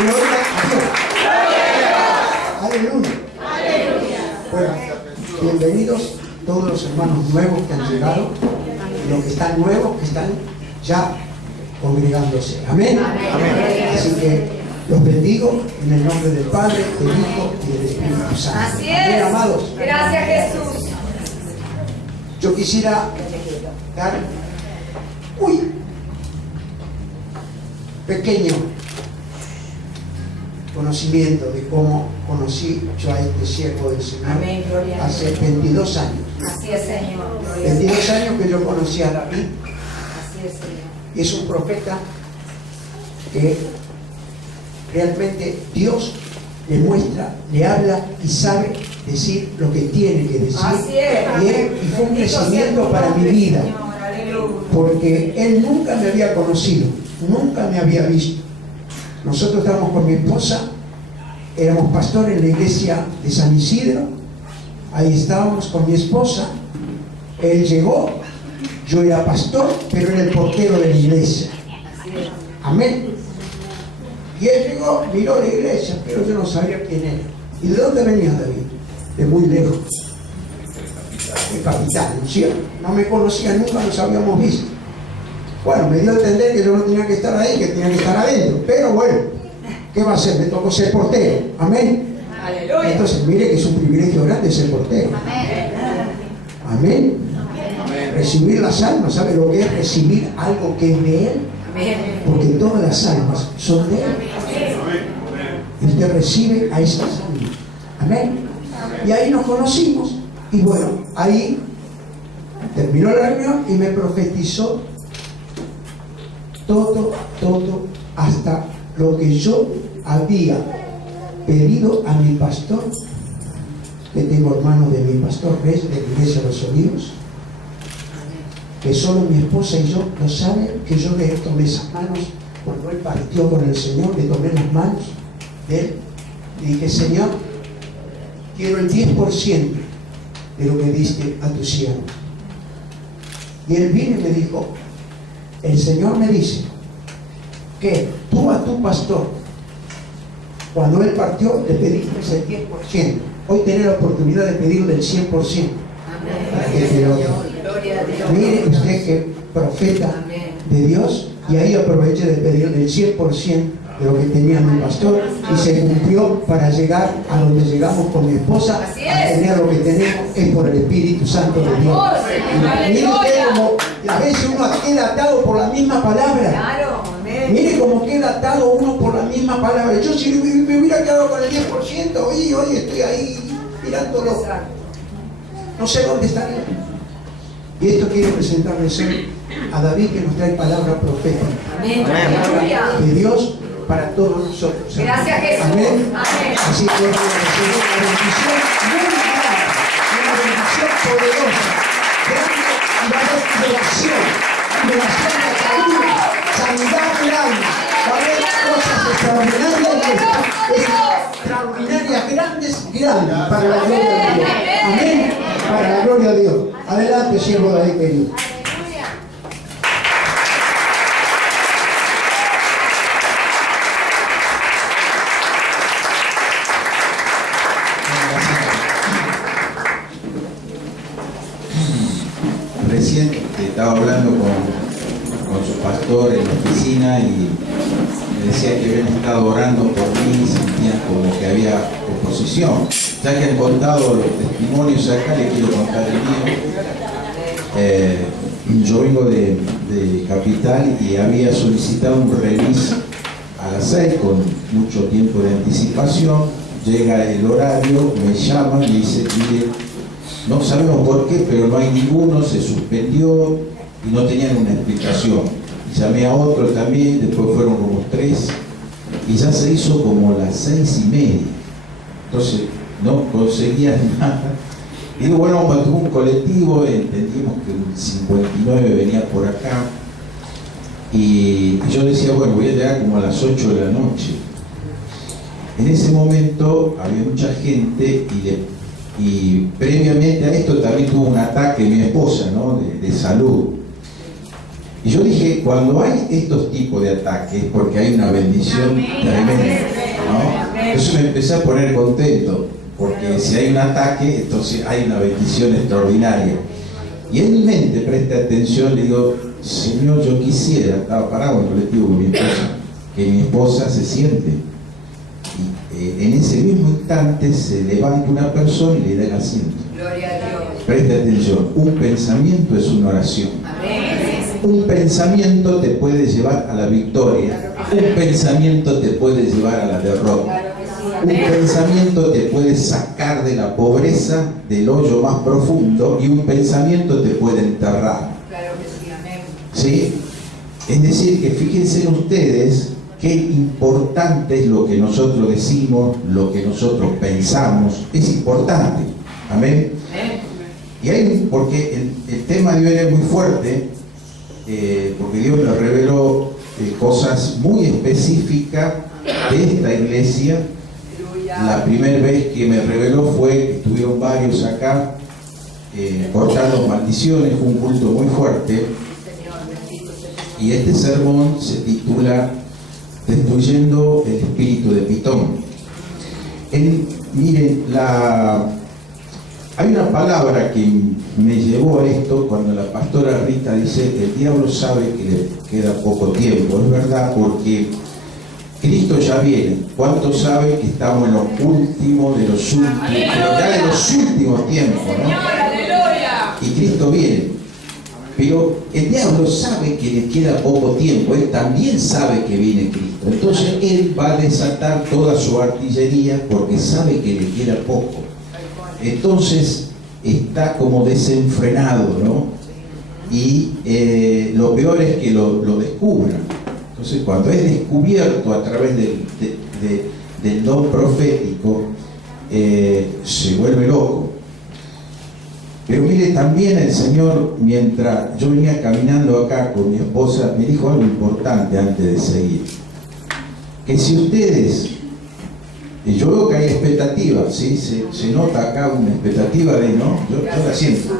Gloria a Dios. Aleluya. Bueno, bienvenidos todos los hermanos nuevos que han llegado, y los que están nuevos, que están ya congregándose. Amén. Así que los bendigo en el nombre del Padre, del Hijo y del Espíritu Santo. Así es. Amén, amados. Gracias, Jesús. Yo quisiera dar pequeño conocimiento de cómo conocí yo a este siervo del Señor. Amén, gloria a Dios. Hace 22 años. Así es, Señor. Gloria a 22 Dios. años que yo conocí a David. Así es, Señor. Y es un profeta que realmente Dios le muestra, le habla y sabe decir lo que tiene que decir. Así es. Y fue un crecimiento para mi vida, porque él nunca me había conocido, nunca me había visto. Nosotros estábamos con mi esposa, éramos pastores en la iglesia de San Isidro, ahí estábamos con mi esposa, él llegó, yo era pastor, pero era el portero de la iglesia. Amén. Y él llegó, miró la iglesia, pero yo no sabía quién era. ¿Y de dónde venía David? De muy lejos, de capital, ¿no es cierto? No me conocía, nunca nos habíamos visto. Bueno, me dio a entender que yo no tenía que estar ahí, que tenía que estar adentro. Pero bueno, ¿qué va a hacer? Me tocó ser portero. Amén. Aleluya. Entonces, mire que es un privilegio grande ser portero. Amén. Recibir las almas, ¿sabe lo que es recibir algo que es de Él? Porque todas las almas son de Él. Y usted recibe a esas almas. Amén. Y ahí nos conocimos. Y bueno, ahí terminó la reunión y me profetizó todo, hasta lo que yo había pedido a mi pastor, que tengo hermano de mi pastor Reyes de la Iglesia de los Olivos, que solo mi esposa y yo lo saben, que yo le tomé esas manos cuando él partió con el Señor, le tomé las manos de él y dije: Señor, quiero el 10% de lo que diste a tu siervo. Y él vino y me dijo: el Señor me dice que tú a tu pastor, cuando él partió, le pediste el 10%. Hoy tenés la oportunidad de pedirle el 100%. Para que te lo dé. Mire usted que profeta de Dios, y ahí aproveché de pedirle el 100% de lo que tenía mi pastor, y se cumplió para llegar a donde llegamos con mi esposa, a tener lo que tenemos, es por el Espíritu Santo de Dios. Y mire usted como a veces uno queda atado por la misma palabra. Mire cómo queda atado uno por la misma palabra. Yo si me hubiera quedado con el 10%, hoy estoy ahí mirándolo. No sé dónde estaría. Y esto quiero presentarles hoy a David, que nos trae palabra profética de Dios para todos nosotros. Gracias, Jesús. Amén. Amén. Así que recibir una bendición muy grande, una bendición poderosa, grande, y va a haber liberación de salud, sanidad del alma. Va a haber cosas extraordinarias, grandes para la gloria de Dios. Amén. Para la gloria de Dios. Adelante, siervo David querido. Recién estaba hablando con su pastor en la oficina y me decía que habían estado orando por mí y sentían como que había oposición. Ya que han contado los testimonios acá, les quiero contar el mío. Yo vengo de Capital y había solicitado un remis a las 6 con mucho tiempo de anticipación. Llega el horario, me llaman y dice: mire, no sabemos por qué, pero no hay ninguno, se suspendió y no tenían una explicación. Llamé a otro también, después fueron como 3 y ya se hizo como las 6:30. Entonces no conseguían nada. Digo, bueno, vamos a tomar un colectivo, entendimos que un 59 venía por acá. Y yo decía, bueno, voy a llegar como a las 8 de la noche. En ese momento había mucha gente y previamente a esto también tuvo un ataque mi esposa, ¿no? de salud. Y yo dije, cuando hay estos tipos de ataques, porque hay una bendición tremenda, ¿no? Entonces me empecé a poner contento, porque si hay un ataque, entonces hay una bendición extraordinaria. Y en mi mente, preste atención, le digo, Señor, yo quisiera, estaba parado en el colectivo con mi esposa, que mi esposa se siente. Y en ese mismo instante se levanta una persona y le da el asiento. Gloria a Dios. Preste atención, un pensamiento es una oración. Amén. Un pensamiento te puede llevar a la victoria, un pensamiento te puede llevar a la derrota. Claro que sí. Un Amén. pensamiento te puede sacar de la pobreza, del hoyo más profundo, y un pensamiento te puede enterrar. Claro que sí. Amén. ¿Sí? Es decir, que fíjense ustedes qué importante es lo que nosotros decimos, lo que nosotros pensamos, es importante. Amén. Amén. Y hay, porque el tema de hoy es muy fuerte, porque Dios me reveló cosas muy específicas de esta iglesia. La primera vez que me reveló fue que estuvieron varios acá cortando maldiciones, fue un culto muy fuerte. Señor, bendito sea el Señor. Y este sermón se titula Destruyendo el espíritu de Pitón. Miren, hay una palabra que me llevó a esto cuando la pastora Rita dice, el diablo sabe que le queda poco tiempo. Es verdad, porque Cristo ya viene. ¿Cuántos saben que estamos en los últimos de los últimos, pero ya de los últimos tiempos, ¿no? Y Cristo viene. Pero el diablo sabe que le queda poco tiempo, él también sabe que viene Cristo. Entonces él va a desatar toda su artillería porque sabe que le queda poco. Entonces está como desenfrenado, ¿no? Y lo peor es que lo descubran. Entonces cuando es descubierto a través del don profético, se vuelve loco. Pero mire, también el Señor, mientras yo venía caminando acá con mi esposa, me dijo algo importante antes de seguir. Que si ustedes, y yo veo que hay expectativa, ¿sí? Se nota acá una expectativa de, ¿no? Yo la siento.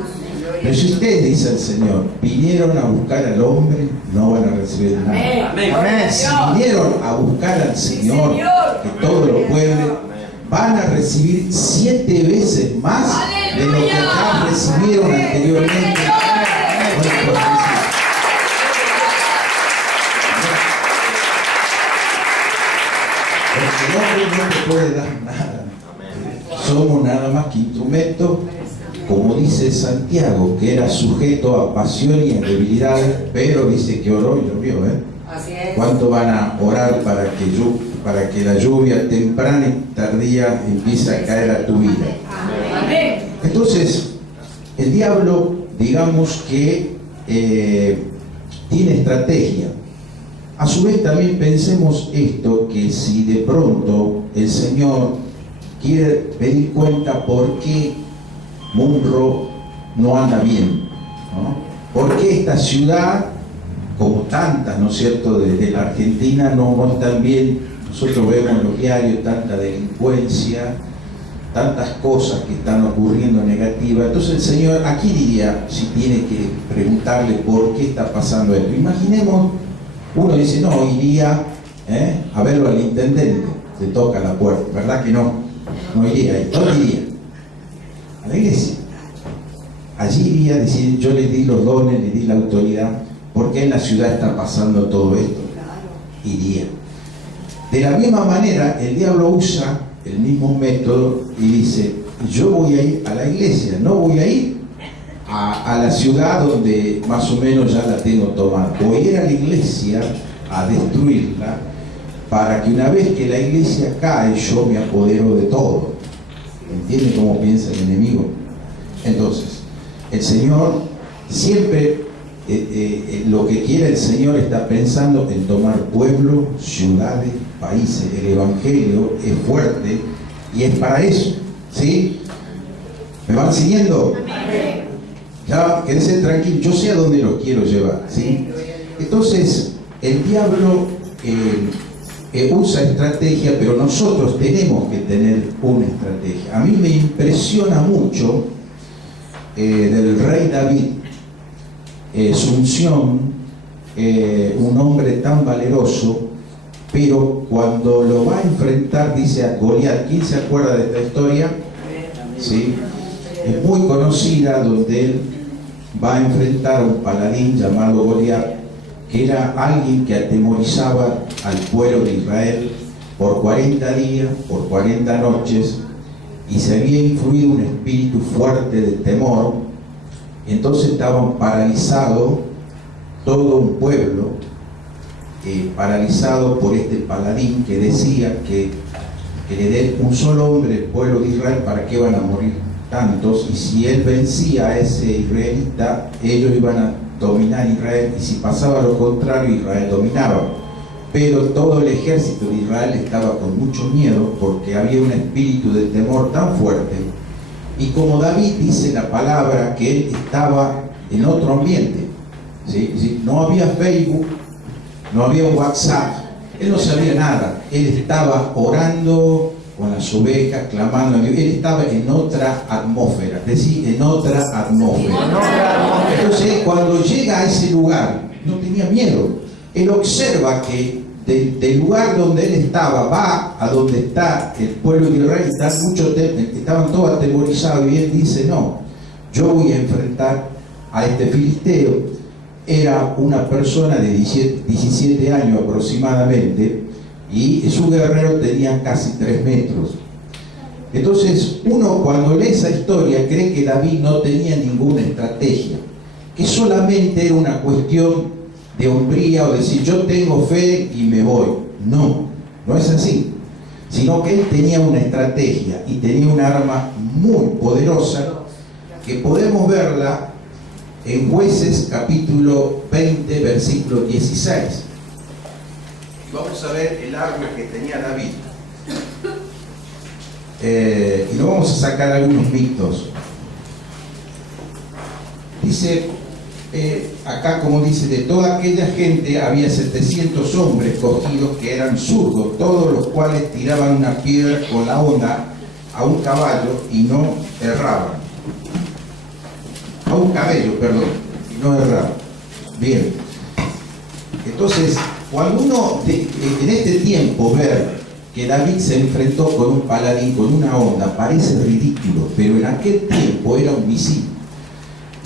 Pero si ustedes, dice el Señor, vinieron a buscar al hombre, no van a recibir nada. Amén. Si vinieron a buscar al Señor, que todo lo puede, van a recibir 7 veces más de lo que ya recibieron anteriormente. Porque el hombre no te puede dar nada. Somos nada más que instrumentos, como dice Santiago, que era sujeto a pasión y a debilidades, pero dice que oró y llovió, ¿eh? Así es. ¿Cuánto van a orar para que la lluvia temprana y tardía empiece a caer a tu vida? Amén. Entonces, el diablo, digamos que tiene estrategia. A su vez también pensemos esto, que si de pronto el Señor quiere pedir cuenta por qué Munro no anda bien, ¿no? ¿Por qué esta ciudad, como tantas, ¿no es cierto?, de la Argentina no están bien? Nosotros vemos en los diarios tanta delincuencia, tantas cosas que están ocurriendo negativas. Entonces el Señor aquí diría, si tiene que preguntarle por qué está pasando esto. Imaginemos, uno dice, no, iría a verlo al intendente, le toca la puerta, ¿verdad que no? No iría ahí, ¿dónde iría? A la iglesia. Allí iría a decir, yo le di los dones, le di la autoridad, ¿por qué en la ciudad está pasando todo esto? Iría. De la misma manera, el diablo usa el mismo método y dice, yo voy a ir a la iglesia, no voy a ir a la ciudad donde más o menos ya la tengo tomada. Voy a ir a la iglesia a destruirla para que una vez que la iglesia cae, yo me apodero de todo. ¿Entienden cómo piensa el enemigo? Entonces, el Señor siempre, lo que quiere el Señor está pensando en tomar pueblos, ciudades, países. El Evangelio es fuerte y es para eso, ¿sí? ¿Me van siguiendo? Ya, quédense tranquilos, yo sé a dónde los quiero llevar, ¿sí? Entonces, el diablo usa estrategia, pero nosotros tenemos que tener una estrategia. A mí me impresiona mucho del rey David, su unción, un hombre tan valeroso, pero cuando lo va a enfrentar, dice a Goliat. ¿Quién se acuerda de esta historia? ¿Sí? Es muy conocida, donde él va a enfrentar a un paladín llamado Goliat, que era alguien que atemorizaba al pueblo de Israel por 40 días, por 40 noches, y se había influido un espíritu fuerte de temor. Entonces estaban paralizados todo un pueblo, paralizado por este paladín que decía que le dé un solo hombre el pueblo de Israel, ¿para qué van a morir tantos? Y si él vencía a ese israelita, ellos iban a dominar Israel, y si pasaba lo contrario, Israel dominaba. Pero todo el ejército de Israel estaba con mucho miedo, porque había un espíritu de temor tan fuerte. Y como David dice la palabra que él estaba en otro ambiente, ¿sí? No había Facebook, no había WhatsApp, él no sabía nada, él estaba orando con las ovejas, clamando a Dios, él estaba en otra atmósfera, es decir, en otra atmósfera. Entonces, cuando llega a ese lugar, no tenía miedo. Él observa que del lugar donde él estaba, va a donde está el pueblo de Israel, estaban todos atemorizados, y él dice: no, yo voy a enfrentar a este filisteo. Era una persona de 17 años aproximadamente, y su guerrero tenía casi 3 metros. Entonces, uno cuando lee esa historia cree que David no tenía ninguna estrategia, que solamente era una cuestión de hombría, o decir yo tengo fe y me voy. No, no es así, sino que él tenía una estrategia y tenía un arma muy poderosa, que podemos verla en Jueces capítulo 20, versículo 16. Y vamos a ver el arma que tenía David. Y nos vamos a sacar algunos mitos. Dice, acá como dice, de toda aquella gente había 700 hombres cogidos que eran zurdos, todos los cuales tiraban una piedra con la honda a un caballo y no erraban. A un cabello, perdón, y no erraban. Bien. Entonces, cuando uno en este tiempo ver que David se enfrentó con un paladín, con una honda, parece ridículo, pero en aquel tiempo era un misil.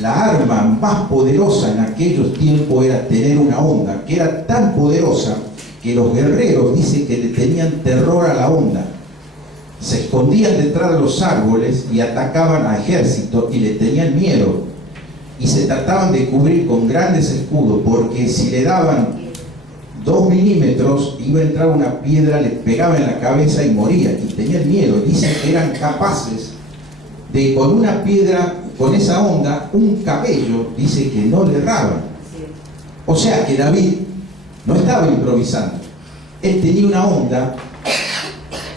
La arma más poderosa en aquellos tiempos era tener una honda, que era tan poderosa que los guerreros dicen que le tenían terror a la honda. Se escondían detrás de los árboles y atacaban a ejércitos y le tenían miedo. Y se trataban de cubrir con grandes escudos, porque si le daban 2 milímetros, iba a entrar una piedra, le pegaba en la cabeza y moría, y tenían miedo. Dicen que eran capaces de, con una piedra, con esa honda, un cabello, dice que no le erraban. O sea que David no estaba improvisando. Él tenía una honda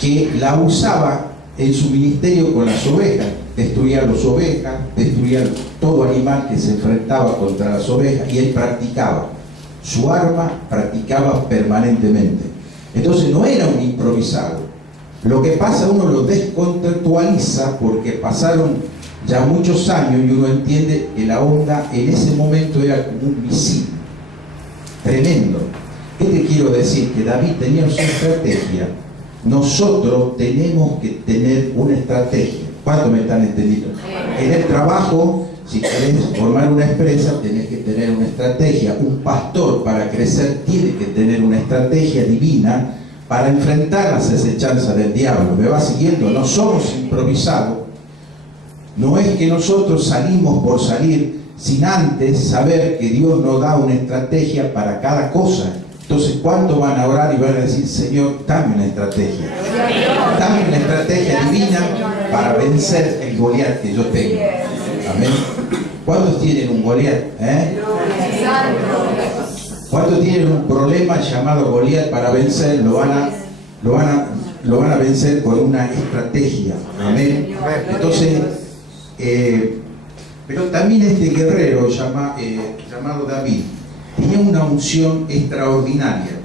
que la usaba en su ministerio con las ovejas. Destruía las ovejas, destruía todo animal que se enfrentaba contra las ovejas, y él practicaba. Su arma practicaba permanentemente. Entonces no era un improvisado. Lo que pasa, uno lo descontextualiza porque pasaron ya muchos años y uno entiende que la honda en ese momento era como un misil tremendo. ¿Qué te quiero decir? Que David tenía su estrategia. Nosotros tenemos que tener una estrategia. ¿Cuánto me están entendiendo? En el trabajo, si querés formar una empresa, tenés que tener una estrategia. Un pastor, para crecer, tiene que tener una estrategia divina para enfrentar las acechanzas del diablo. ¿Me va siguiendo? No somos improvisados. No es que nosotros salimos por salir sin antes saber que Dios nos da una estrategia para cada cosa. Entonces, ¿cuándo van a orar y van a decir: Señor, dame una estrategia? Dame una estrategia divina para vencer el Goliat que yo tengo. Amén. ¿Cuántos tienen un Goliat? ¿Cuántos tienen un problema llamado Goliat para vencer? Lo van a vencer con una estrategia. Amén. Entonces, pero también este guerrero llamado David tenía una unción extraordinaria.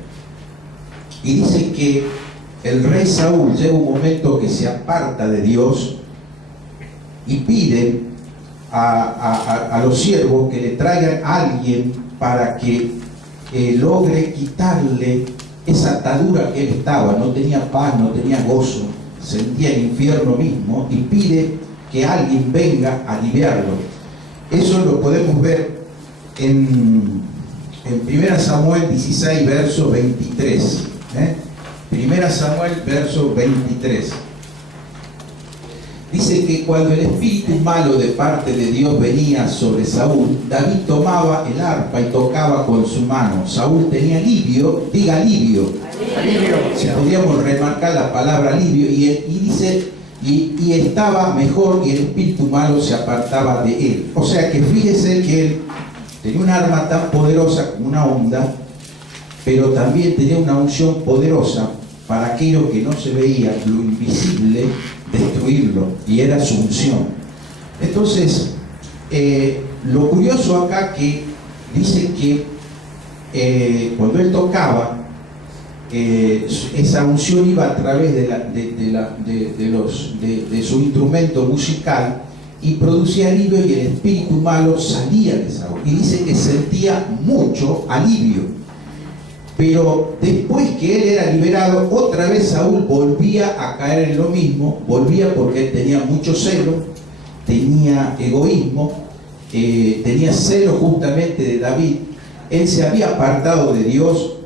Y dice que el rey Saúl llega un momento que se aparta de Dios y pide a los siervos que le traigan a alguien para que logre quitarle esa atadura que él estaba. No tenía paz, no tenía gozo, sentía el infierno mismo y pide que alguien venga a aliviarlo. Eso lo podemos ver en 1 Samuel 16, verso 23. 1 Samuel, verso 23. Dice que cuando el espíritu malo de parte de Dios venía sobre Saúl, David tomaba el arpa y tocaba con su mano. Saúl tenía alivio, diga alivio. Si podríamos remarcar la palabra alivio, y dice, y estaba mejor y el espíritu malo se apartaba de él. O sea que fíjese que él tenía un arma tan poderosa como una onda, pero también tenía una unción poderosa para aquello que no se veía, lo invisible, destruirlo, y era su unción. Entonces, lo curioso acá que dice que cuando él tocaba, esa unción iba a través de su instrumento musical y producía alivio, y el espíritu malo salía de Saúl. Y dice que sentía mucho alivio. Pero después que él era liberado, otra vez Saúl volvía a caer en lo mismo. Volvía porque él tenía mucho celo, tenía egoísmo, tenía celo justamente de David. Él se había apartado de Dios,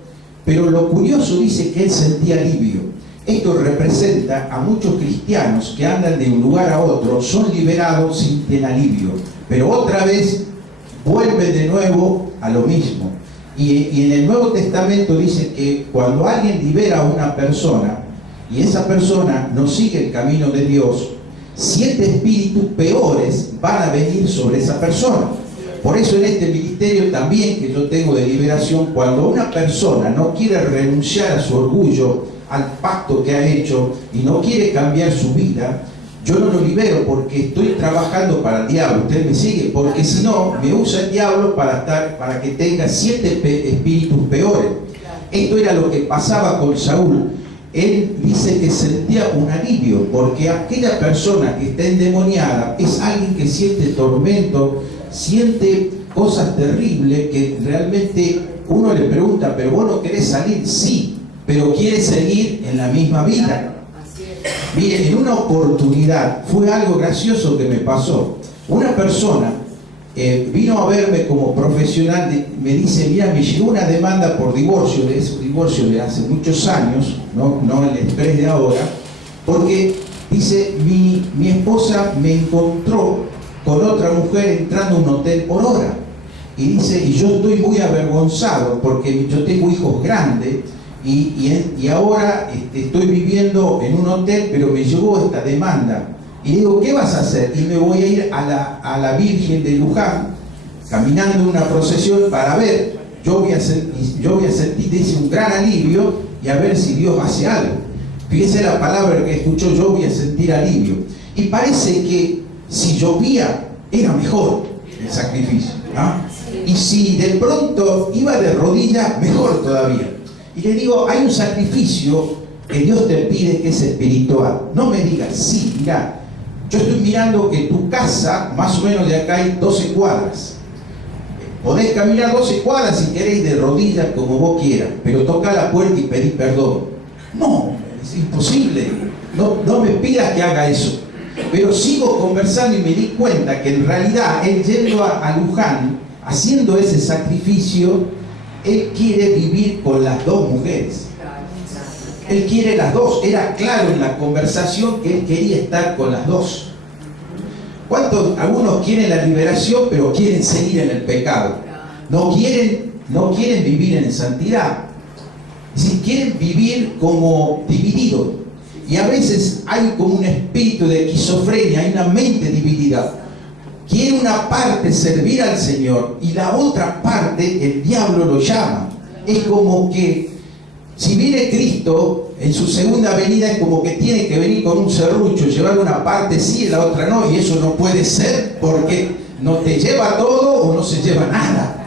pero lo curioso dice que él sentía alivio. Esto representa a muchos cristianos que andan de un lugar a otro, son liberados, sienten alivio, pero otra vez vuelven de nuevo a lo mismo. Y en el Nuevo Testamento dice que cuando alguien libera a una persona y esa persona no sigue el camino de Dios, 7 espíritus peores van a venir sobre esa persona. Por eso en este ministerio también que yo tengo de liberación, cuando una persona no quiere renunciar a su orgullo, al pacto que ha hecho, y no quiere cambiar su vida, yo no lo libero porque estoy trabajando para el diablo. Usted me sigue, porque si no, me usa el diablo para que tenga 7 espíritus peores. Esto era lo que pasaba con Saúl. Él dice que sentía un alivio, porque aquella persona que está endemoniada es alguien que siente tormento, siente cosas terribles, que realmente uno le pregunta, ¿pero vos no querés salir? Sí, pero quiere seguir en la misma vida. Miren, en una oportunidad fue algo gracioso que me pasó. Una persona vino a verme como profesional, me dice, mira, me llegó una demanda por divorcio, de ese divorcio de hace muchos años, no el express de ahora, porque dice, mi esposa me encontró con otra mujer entrando a un hotel por hora. Y dice, y yo estoy muy avergonzado porque yo tengo hijos grandes, y ahora estoy viviendo en un hotel, pero me llegó esta demanda. Y digo, ¿qué vas a hacer? Y me voy a ir a la Virgen de Luján, caminando en una procesión para ver. Yo voy a sentir, dice, un gran alivio, y a ver si Dios hace algo. Fíjese la palabra que escuchó, yo voy a sentir alivio. Y parece que si llovía, era mejor el sacrificio, ¿no? Y si de pronto iba de rodillas, mejor todavía. Y le digo, hay un sacrificio que Dios te pide que es espiritual. No me digas, sí, mira, yo estoy mirando que tu casa, más o menos de acá hay 12 cuadras. Podés caminar 12 cuadras si queréis de rodillas como vos quieras, pero toca la puerta y pedí perdón. No, es imposible. No me pidas que haga eso. Pero sigo conversando y me di cuenta que en realidad él yendo a Luján, haciendo ese sacrificio, él quiere vivir con las 2 mujeres. Él quiere las 2. Era claro en la conversación que él quería estar con las 2. Algunos quieren la liberación, pero quieren seguir en el pecado. No quieren vivir en santidad. Si quieren vivir como divididos. Y a veces hay como un espíritu de esquizofrenia, hay una mente dividida. Quiere una parte servir al Señor y la otra parte el diablo lo llama. Es como que si viene Cristo en su segunda venida, es como que tiene que venir con un serrucho, llevar una parte sí y la otra no, y eso no puede ser porque no te lleva todo o no se lleva nada.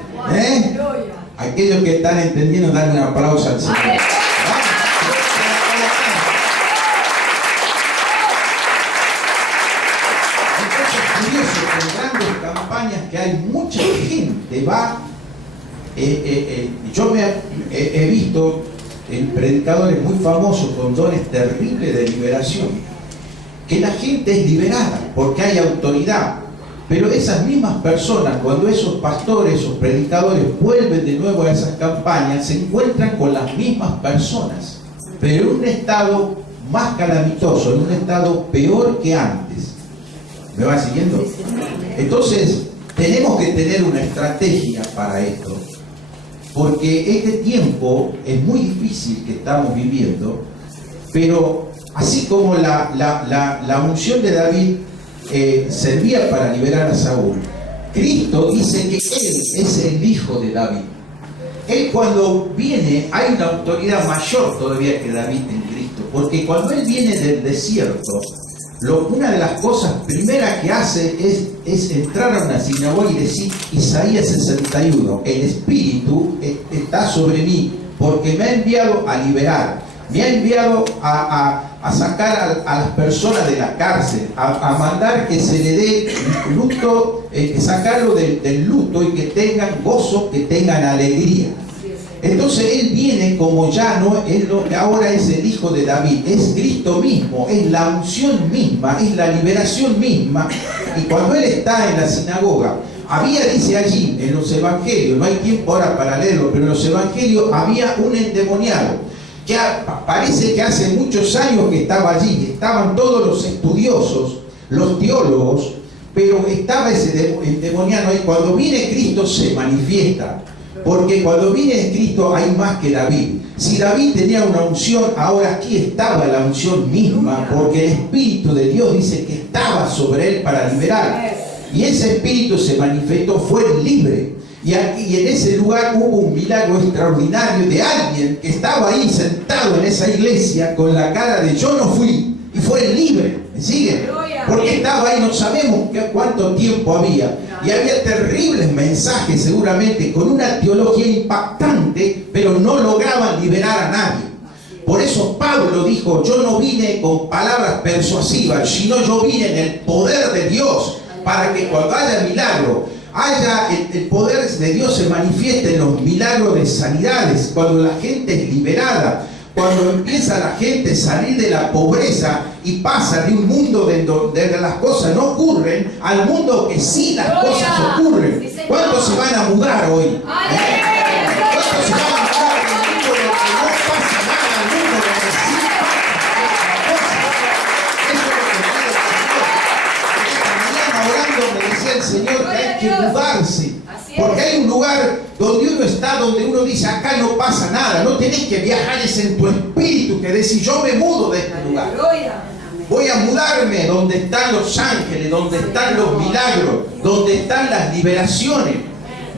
Aquellos que están entendiendo, dan un aplauso al Señor. Que hay mucha gente va yo he visto predicadores muy famosos con dones terribles de liberación, que la gente es liberada porque hay autoridad, pero esas mismas personas, cuando esos pastores o predicadores vuelven de nuevo a esas campañas, se encuentran con las mismas personas, pero en un estado más calamitoso, en un estado peor que antes. ¿Me va siguiendo? Entonces, tenemos que tener una estrategia para esto, porque este tiempo es muy difícil que estamos viviendo, pero así como la unción de David servía para liberar a Saúl, Cristo dice que Él es el hijo de David. Él, cuando viene, hay una autoridad mayor todavía que David en Cristo, porque cuando Él viene del desierto, una de las cosas primeras que hace es entrar a una sinagoga y decir Isaías 61, el Espíritu está sobre mí porque me ha enviado a liberar, me ha enviado a sacar a las personas de la cárcel, a mandar que se le dé luto, sacarlo del luto y que tengan gozo, que tengan alegría. Entonces Él viene como ya no, ahora es el hijo de David, es Cristo mismo, es la unción misma, es la liberación misma. Y cuando Él está en la sinagoga, dice allí en los evangelios, no hay tiempo ahora para leerlo, pero en los evangelios había un endemoniado, que parece que hace muchos años que estaba allí, estaban todos los estudiosos, los teólogos, pero estaba ese endemoniado, y cuando viene Cristo se manifiesta. Porque cuando viene Cristo hay más que David. Si David tenía una unción, ahora aquí estaba la unción misma, porque el Espíritu de Dios dice que estaba sobre él para liberar. Y ese Espíritu se manifestó, fue libre. Y en ese lugar hubo un milagro extraordinario de alguien que estaba ahí sentado en esa iglesia con la cara de yo no fui, y fue libre. ¿Me sigue? Porque estaba ahí, no sabemos cuánto tiempo había. Y había terribles mensajes seguramente, con una teología impactante, pero no lograban liberar a nadie. Por eso Pablo dijo, yo no vine con palabras persuasivas, sino yo vine en el poder de Dios, para que cuando haya milagro, el poder de Dios se manifieste en los milagros de sanidades, cuando la gente es liberada, cuando empieza la gente a salir de la pobreza y pasa de un mundo donde las cosas no ocurren al mundo que sí las cosas ocurren. ¿Cuántos se van a mudar hoy? ¿Cuántos se van a mudar del mundo donde no pasa nada al mundo donde sí pasa cosas? Eso es lo que quiere el Señor. Esta mañana orando me decía el Señor que hay que mudarse. Porque hay un lugar donde uno está, donde uno dice, acá no pasa nada, no tenés que viajar, es en tu espíritu que decís, yo me mudo de este lugar. Voy a mudarme donde están los ángeles, donde están los milagros, donde están las liberaciones,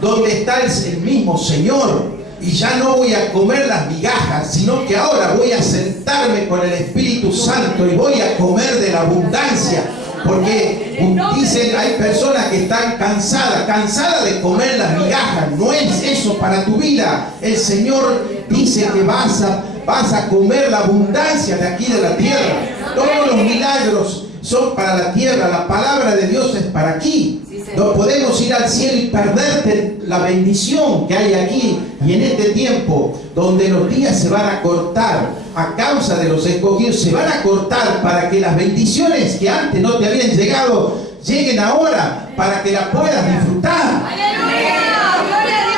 donde está el mismo Señor. Y ya no voy a comer las migajas, sino que ahora voy a sentarme con el Espíritu Santo y voy a comer de la abundancia. Porque dicen, hay personas que están cansadas de comer las migajas. No es eso para tu vida. El Señor dice que vas a comer la abundancia de aquí de la tierra. Todos los milagros son para la tierra. La palabra de Dios es para aquí. No podemos ir al cielo y perderte la bendición que hay aquí. Y en este tiempo donde los días se van a cortar a causa de los escogidos, se van a cortar para que las bendiciones que antes no te habían llegado lleguen ahora, para que las puedas disfrutar. ¡Aleluya! ¡Gloria a Dios!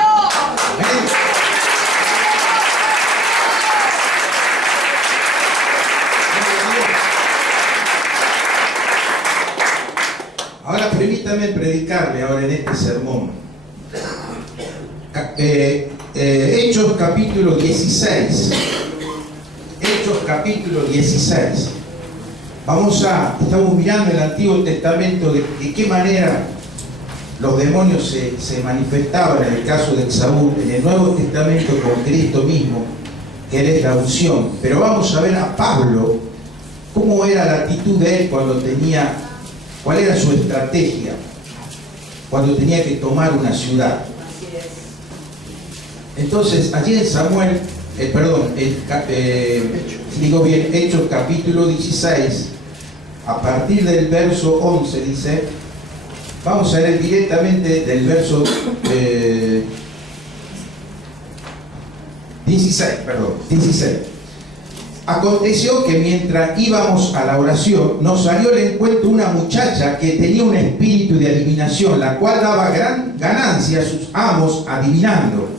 Ahora permítame predicarle ahora en este sermón. Hechos capítulo 16. Hechos capítulo 16. Estamos mirando el Antiguo Testamento de qué manera los demonios se manifestaban en el caso de Saúl, en el Nuevo Testamento con Cristo mismo, que Él es la unción. Pero vamos a ver a Pablo, cómo era la actitud de él cuál era su estrategia cuando tenía que tomar una ciudad. Entonces, allí en Samuel, Hechos capítulo 16, a partir del verso 11 dice, vamos a leer directamente del verso 16. Aconteció que mientras íbamos a la oración, nos salió al encuentro una muchacha que tenía un espíritu de adivinación, la cual daba gran ganancia a sus amos adivinando.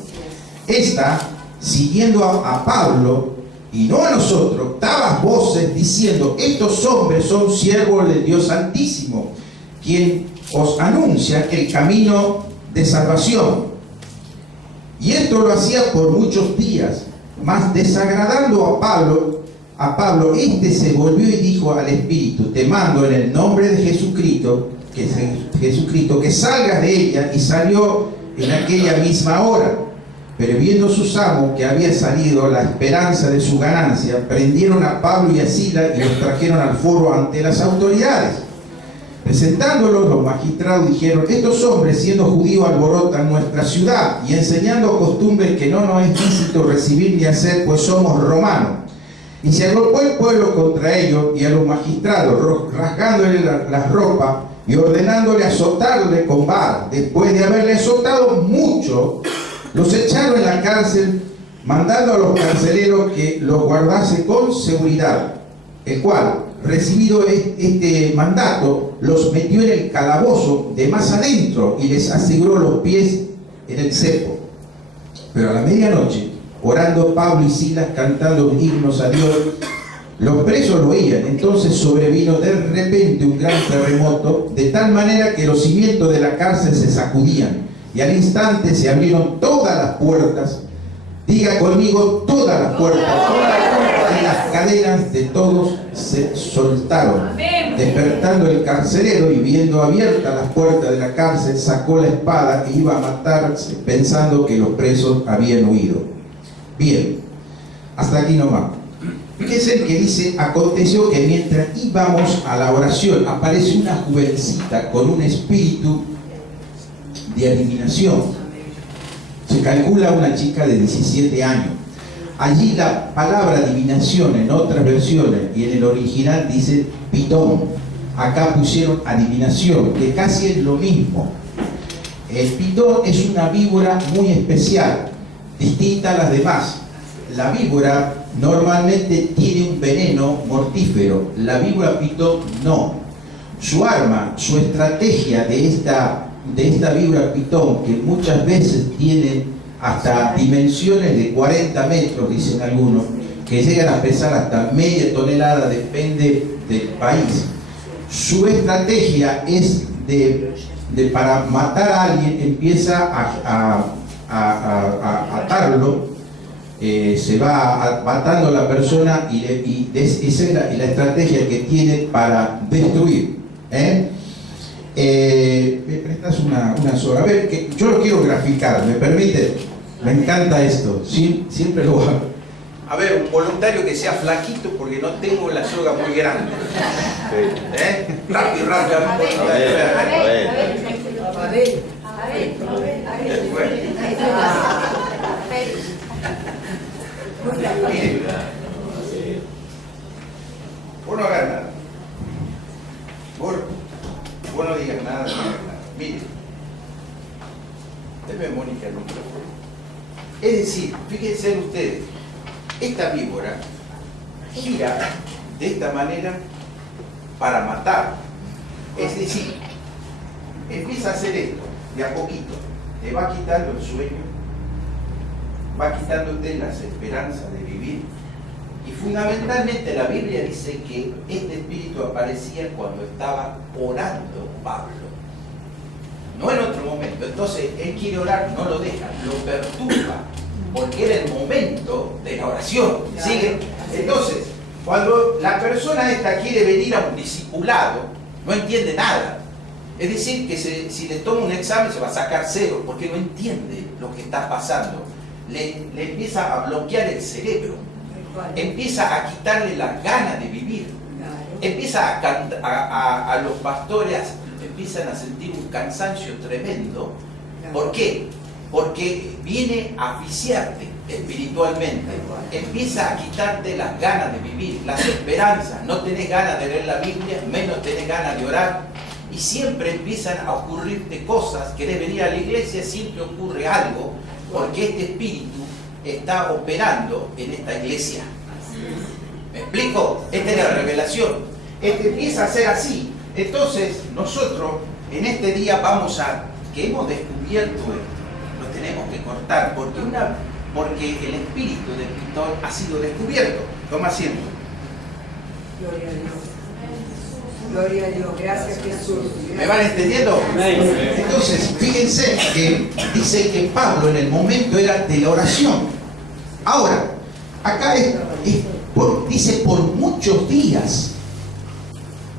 Esta, siguiendo a Pablo y no a nosotros, daba voces diciendo: estos hombres son siervos del Dios Santísimo, quien os anuncia el camino de salvación. Y esto lo hacía por muchos días. Mas desagradando a Pablo, este se volvió y dijo al Espíritu: te mando en el nombre de Jesucristo, que salgas de ella. Y salió en aquella misma hora. Pero viendo sus amos que había salido la esperanza de su ganancia, prendieron a Pablo y a Silas y los trajeron al foro ante las autoridades. Presentándolos, los magistrados dijeron: estos hombres, siendo judíos, alborotan nuestra ciudad y enseñando costumbres que no nos es lícito recibir ni hacer, pues somos romanos. Y se agrupó el pueblo contra ellos y a los magistrados, rasgándole las ropas y ordenándole azotarle con vara. Después de haberle azotado mucho, los echaron en la cárcel, mandando a los carceleros que los guardase con seguridad, el cual, recibido este mandato, los metió en el calabozo de más adentro y les aseguró los pies en el cepo. Pero a la medianoche, orando Pablo y Silas, cantando himnos a Dios, los presos lo oían. Entonces sobrevino de repente un gran terremoto, de tal manera que los cimientos de la cárcel se sacudían, y al instante se abrieron todas las puertas. Diga conmigo: todas las puertas. Y las cadenas de todos se soltaron. Despertando el carcelero y viendo abiertas las puertas de la cárcel, sacó la espada e iba a matarse, pensando que los presos habían huido. Bien, hasta aquí nomás. Fíjense que dice: aconteció que mientras íbamos a la oración, aparece una jovencita con un espíritu de adivinación. Se calcula una chica de 17 años. Allí la palabra adivinación en otras versiones y en el original dice pitón. Acá pusieron adivinación, que casi es lo mismo. El pitón es una víbora muy especial, distinta a las demás. La víbora normalmente tiene un veneno mortífero, la víbora pitón no. Su arma, su estrategia de esta víbora pitón, que muchas veces tiene hasta dimensiones de 40 metros, dicen algunos, que llegan a pesar hasta media tonelada, depende del país. Su estrategia es para matar a alguien, empieza a atarlo, se va matando a la persona y esa es la estrategia que tiene para destruir. Me prestas una soga. A ver, que yo lo quiero graficar, ¿me permite? Me encanta esto, siempre lo hago. A ver, un voluntario que sea flaquito porque no tengo la soga muy grande. Rápido. Mire, vos no hagas nada. Vos no digas nada, Mire, déme Mónica el micrófono. Es decir, fíjense ustedes, esta víbora gira de esta manera para matar. Es decir, empieza a hacer esto de a poquito, te va quitando el sueño, va quitándote las esperanzas de vivir. Y fundamentalmente la Biblia dice que este espíritu aparecía cuando estaba orando Pablo, no en otro momento. Entonces él quiere orar, no lo deja, lo perturba, porque era el momento de la oración. ¿Sigue? Entonces, cuando la persona esta quiere venir a un discipulado, no entiende nada. Es decir, que si le toma un examen se va a sacar 0, porque no entiende lo que está pasando. Le empieza a bloquear el cerebro, empieza a quitarle las ganas de vivir, empieza a los pastores empiezan a sentir un cansancio tremendo. ¿Por qué? Porque viene a asfixiarte espiritualmente, empieza a quitarte las ganas de vivir, las esperanzas. No tenés ganas de leer la Biblia, menos tenés ganas de orar, y siempre empiezan a ocurrirte cosas. Querés venir a la iglesia, siempre ocurre algo, porque este espíritu está operando en esta iglesia. ¿Me explico? Esta es la revelación. Empieza a ser así. Entonces, nosotros en este día que hemos descubierto esto, lo tenemos que cortar, porque el espíritu del pintor ha sido descubierto. Toma asiento. Gloria a Dios. Gloria a Dios. Gracias, Jesús. ¿Me van entendiendo? Entonces, fíjense que dice que Pablo en el momento era de la oración. Ahora, acá dice por muchos días.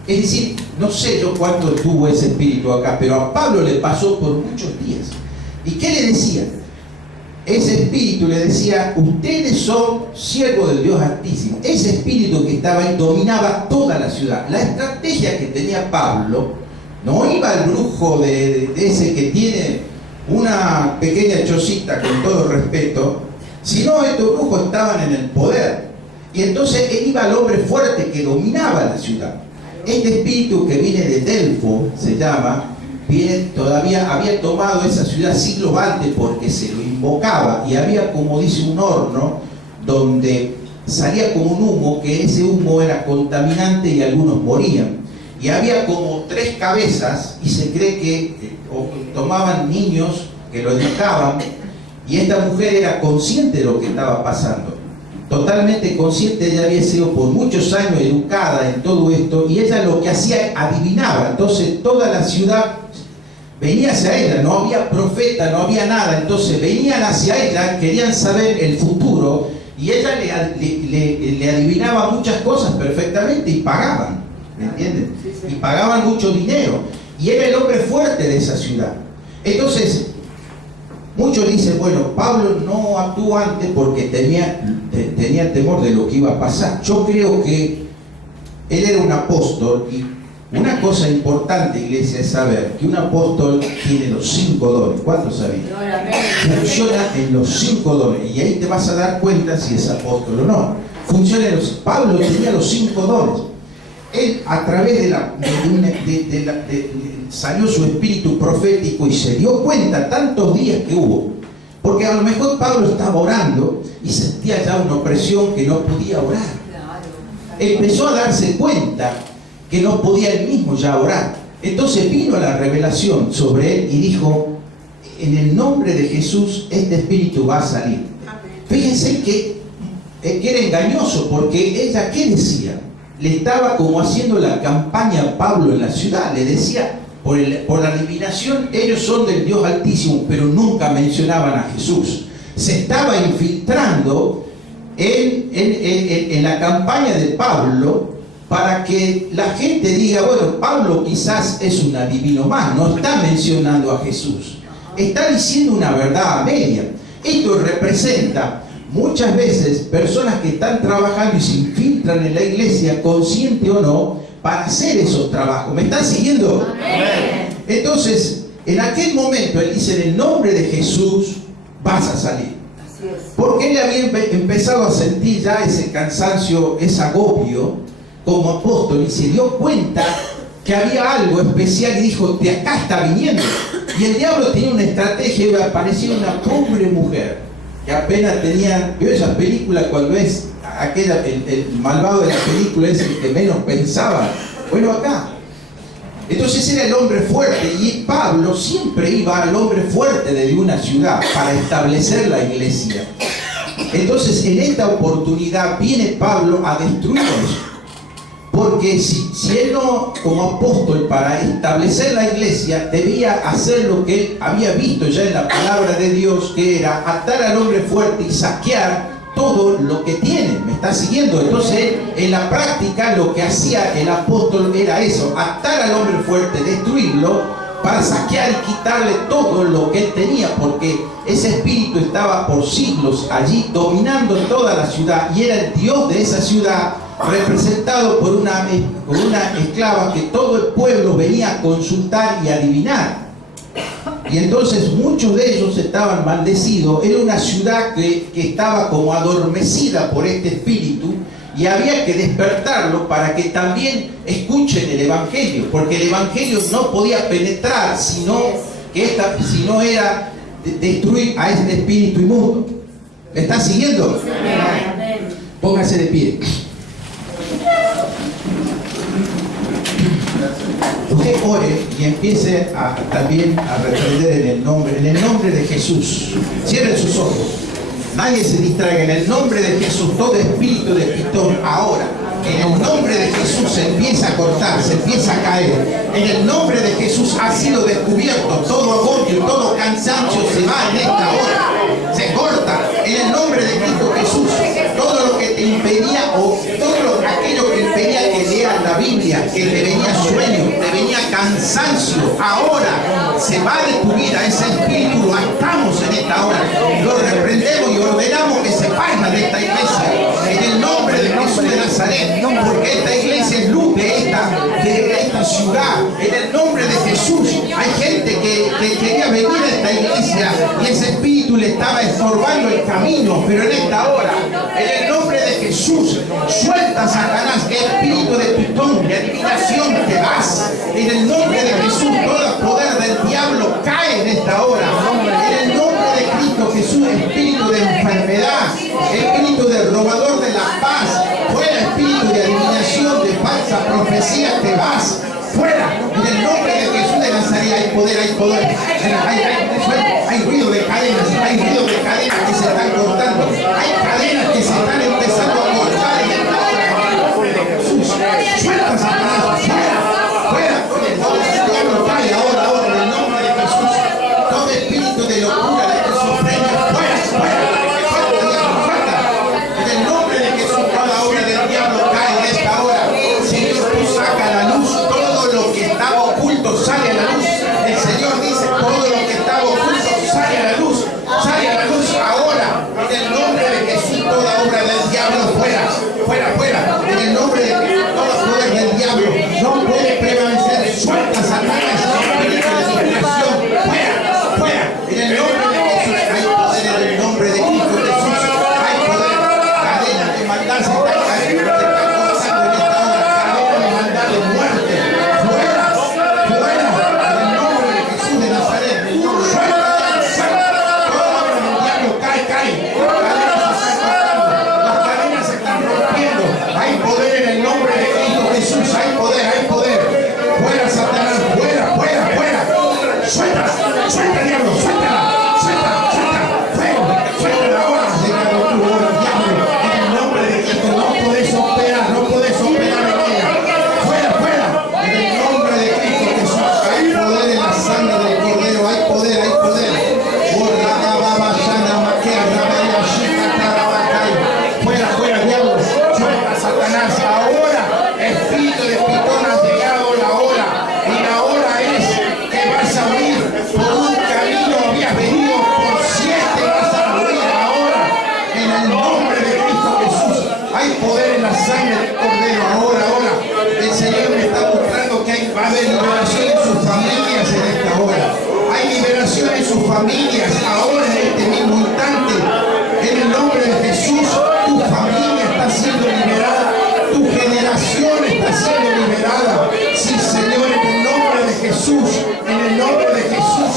Es decir, no sé yo cuánto estuvo ese espíritu acá, pero a Pablo le pasó por muchos días. ¿Y qué le decía? Ese espíritu le decía, ustedes son siervos del Dios Altísimo. Ese espíritu que estaba ahí dominaba toda la ciudad. La estrategia que tenía Pablo no iba al brujo de ese que tiene una pequeña chocita, con todo respeto, sino estos brujos estaban en el poder. Y entonces él iba al hombre fuerte que dominaba la ciudad. Este espíritu que viene de Delfo, se llama, había tomado esa ciudad siglos antes porque se lo invocaba, y había, como dice, un horno donde salía como un humo, que ese humo era contaminante y algunos morían. Y había como 3 cabezas, y se cree que tomaban niños que lo educaban, y esta mujer era consciente de lo que estaba pasando. Totalmente consciente, ella había sido por muchos años educada en todo esto, y ella lo que hacía, adivinaba. Entonces toda la ciudad venía hacia ella, no había profeta, no había nada, entonces venían hacia ella, querían saber el futuro, y ella le adivinaba muchas cosas perfectamente, y pagaban, ¿me entienden? Y pagaban mucho dinero, y era el hombre fuerte de esa ciudad. Entonces, muchos dicen, bueno, Pablo no actuó antes porque tenía temor de lo que iba a pasar. Yo creo que él era un apóstol, y una cosa importante, iglesia, es saber que un apóstol tiene los 5 dones. ¿Cuántos sabían? Funciona en los 5 dones, y ahí te vas a dar cuenta si es apóstol o no. Funciona en los... Pablo tenía los 5 dones. Él, a través salió su espíritu profético, y se dio cuenta tantos días que hubo, porque a lo mejor Pablo estaba orando y sentía ya una opresión que no podía orar. Empezó a darse cuenta que no podía él mismo ya orar. Entonces vino la revelación sobre él y dijo, en el nombre de Jesús este espíritu va a salir. Fíjense que era engañoso, porque ella, ¿qué decía? Le estaba como haciendo la campaña a Pablo en la ciudad. Le decía, por la adivinación, ellos son del Dios Altísimo, pero nunca mencionaban a Jesús. Se estaba infiltrando en la campaña de Pablo, para que la gente diga, bueno, Pablo quizás es un adivino más, no está mencionando a Jesús, está diciendo una verdad a media. Esto representa muchas veces personas que están trabajando y se infiltran en la iglesia, consciente o no, para hacer esos trabajos. ¿Me están siguiendo? Amén. Entonces, en aquel momento él dice, en el nombre de Jesús vas a salir. Porque él había empezado a sentir ya ese cansancio, ese agobio como apóstol, y se dio cuenta que había algo especial, y dijo, de acá está viniendo. Y el diablo tenía una estrategia, y aparecía una pobre mujer que apenas tenía, ¿vio esa película cuando es el malvado de la película es el que menos pensaba? Bueno, acá. Entonces era el hombre fuerte, y Pablo siempre iba al hombre fuerte de una ciudad para establecer la iglesia. Entonces en esta oportunidad viene Pablo a destruirlos, porque si él no, como apóstol, para establecer la iglesia, debía hacer lo que él había visto ya en la palabra de Dios, que era atar al hombre fuerte y saquear todo lo que tiene. ¿Me está siguiendo? Entonces en la práctica lo que hacía el apóstol era eso, atar al hombre fuerte, destruirlo, para saquear y quitarle todo lo que él tenía, porque ese espíritu estaba por siglos allí dominando toda la ciudad, y era el Dios de esa ciudad, representado por una esclava que todo el pueblo venía a consultar y adivinar. Y entonces muchos de ellos estaban maldecidos. Era una ciudad que estaba como adormecida por este espíritu, y había que despertarlo para que también escuchen el evangelio, porque el evangelio no podía penetrar sino era destruir a este espíritu inmundo. ¿Me está siguiendo? Póngase de pie. Usted ore y empiece también a reprender en el nombre de Jesús. Cierren sus ojos. Nadie se distraiga. En el nombre de Jesús, todo espíritu de pitón ahora, en el nombre de Jesús se empieza a cortar, se empieza a caer. En el nombre de Jesús ha sido descubierto todo agobio, todo cansancio se va en esta hora. Se corta en el nombre de Cristo Jesús. Todo lo que te impedía o todo aquello que impedía que leas la Biblia, que te venía sueño, te venía cansancio, ahora se va de tu vida ese espíritu, lo atamos en esta hora, lo reprendemos y ordenamos que se vaya de esta iglesia en el nombre de Jesús de Nazaret, porque esta iglesia es luz de esta ciudad. En el nombre de Jesús hay gente que quería venir a esta iglesia y ese espíritu le estaba estorbando el camino, pero en esta hora, en el nombre de Jesús, suelta, Satanás, espíritu de pitón, de adivinación, te vas. En el nombre de Jesús, todo poder del diablo cae en esta hora. En el nombre de Cristo Jesús, espíritu de enfermedad, espíritu de robador de la paz, fuera espíritu de adivinación, de falsa profecía, te vas. Fuera, en el nombre de Jesús de Nazaret hay poder, hay poder. Hay ruido de cadenas, hay ruido de cadenas que se están cortando. Hay cadenas que se están empezando a cortar en esta hora. Jesús, suelta, Satanás, fuera, fuera. Todo el diablo cae ahora, en el nombre de Jesús. Todo espíritu de locura, de esquizofrenia, fuera, fuera. Fuera, diablo, fuera. En el nombre de Jesús, toda obra del diablo cae en esta hora. Señor, tú saca a la luz todo lo que estaba oculto, sale a la luz. El Señor dice, todo lo que estaba oculto sale a la luz. Sale a la luz ahora. En el nombre de Jesús, toda obra del diablo fuera, fuera, fuera. En el nombre de Jesús, todo poder del diablo no puede prevalecer. Suelta, Satanás, espíritu de discreción. Fuera, fuera. En el nombre de Jesús hay poder, en el nombre de Cristo Jesús hay poder. Cadenas de maldad se están cayendo, se están cortando en esta hora. Cadenas de maldad, de muerte. Fuera, fuera. En el nombre de Jesús de Nazaret. Suelta, suelta. Toda obra del diablo cae, cae. Las cadenas se están rompiendo. Hay poder en el nombre de Cristo Jesús. Hay poder, hay poder. Fuera, Satanás, fuera, fuera, fuera. Suelta, suelta, diablo, suelta, suelta, suelta. Fuego, suelta ahora, Señor, tu obra, diablo. En el nombre de Cristo no podés operar, no podés operar en ella. Fuera, fuera. En el nombre de Cristo Jesús hay poder en la sangre del Cordero. Hay poder, hay poder. Fuera, fuera, diablo. Suelta, Satanás. Ahora, espíritu de pitón, ha llegado la hora. Y la hora es que vas a huir por un camino. Habías venido por 7, vas a huir ahora. En el nombre de Cristo Jesús. Hay poder en la sangre del Cordero. Ahora, ahora. El Señor me está mostrando que va a haber liberación en sus familias en esta hora. Hay liberación en sus familias ahora, en este mismo instante. En el nombre de Jesús, tu familia está siendo liberada, tu generación está siendo liberada. Sí, Señor, en el nombre de Jesús, en el nombre de Jesús,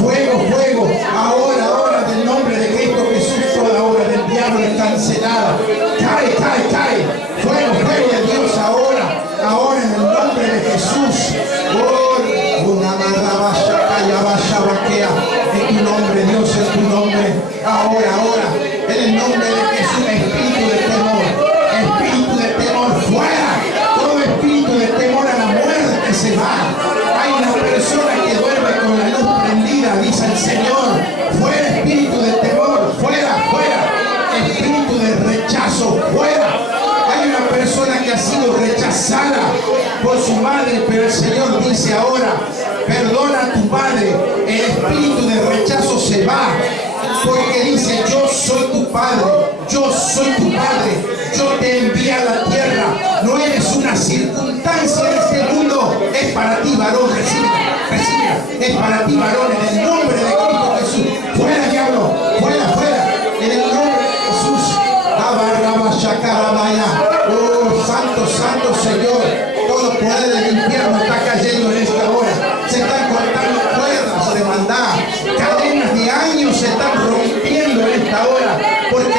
fuego, fuego. Ahora, ahora, en el nombre de Cristo Jesús, toda obra del diablo es cancelada. Cae, cae, cae. Fuego, fuego de Dios ahora, ahora en el nombre de Jesús. Oh, una marrabasha, callabasha, vaquea. En tu nombre, Dios, en tu nombre. Ahora, ahora, en el nombre de Jesús, espíritu de temor, fuera. Todo espíritu de temor a la muerte se va. Hay una persona que duerme con la luz prendida, dice el Señor. Fuera espíritu de temor, fuera, fuera. Espíritu de rechazo, fuera. Hay una persona que ha sido rechazada por su madre, pero el Señor dice ahora, perdona a tu madre. El espíritu de rechazo se va, porque dice, yo soy tu padre, yo soy tu padre, yo te envié a la tierra. No eres una circunstancia de este mundo, es para ti, varón, recibe, recibe, es para ti, varón, en el nombre de Cristo Jesús. Fuera, diablo, fuera, fuera, en el nombre de Jesús. Oh, santo, santo Señor, todo poder del infierno está cayendo en esta hora. Se están cortando cuerdas de maldad, cadenas de años se están rompiendo en esta hora, porque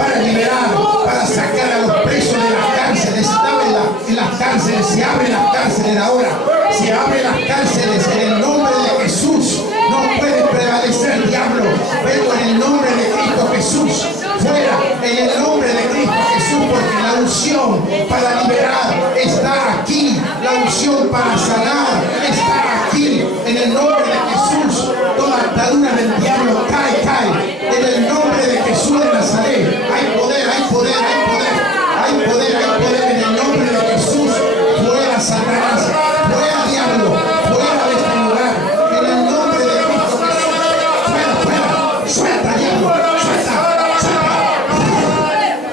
para liberar, para sacar a los presos de las cárceles. Estaba en las cárceles, se abren las cárceles ahora, se abren las cárceles en el nombre de Jesús. No puede prevalecer el diablo. Vengo en el nombre de Cristo Jesús. Fuera, en el nombre de Cristo Jesús, porque la unción para liberar está aquí. La unción para sanar está aquí. En el nombre de Jesús, toda atadura del diablo cae, cae. En el nombre de Jesús de Nazaret, hay poder, hay poder, hay poder. Hay poder, hay poder en el nombre de Jesús. Fuera Satanás, fuera diablo, fuera de este lugar. En el nombre de Cristo Jesús. Fuera, fuera, suelta diablo, suelta, suelta.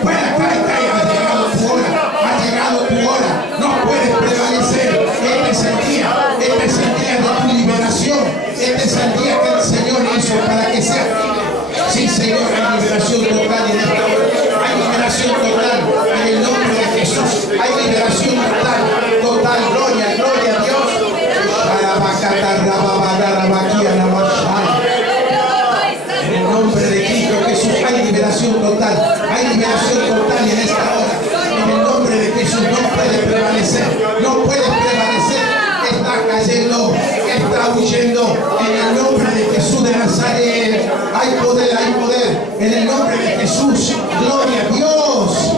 Fuera, cae, cae. Ha llegado tu hora, ha llegado tu hora. No puedes prevalecer. Este es el día de tu liberación. Este es el día que el Señor hizo para que seas libre. Sí, Señor, hay liberación total en esta hora. Hay liberación total en el nombre de Jesús. Hay liberación total, total. Gloria, gloria a Dios. En el nombre de Cristo Jesús hay liberación total. Hay liberación total en esta hora. En el nombre de Jesús no puede prevalecer. No puede prevalecer. Está cayendo, está huyendo. En el nombre de Jesús de Nazaret hay poder, hay poder. En el nombre de Jesús, gloria a Dios.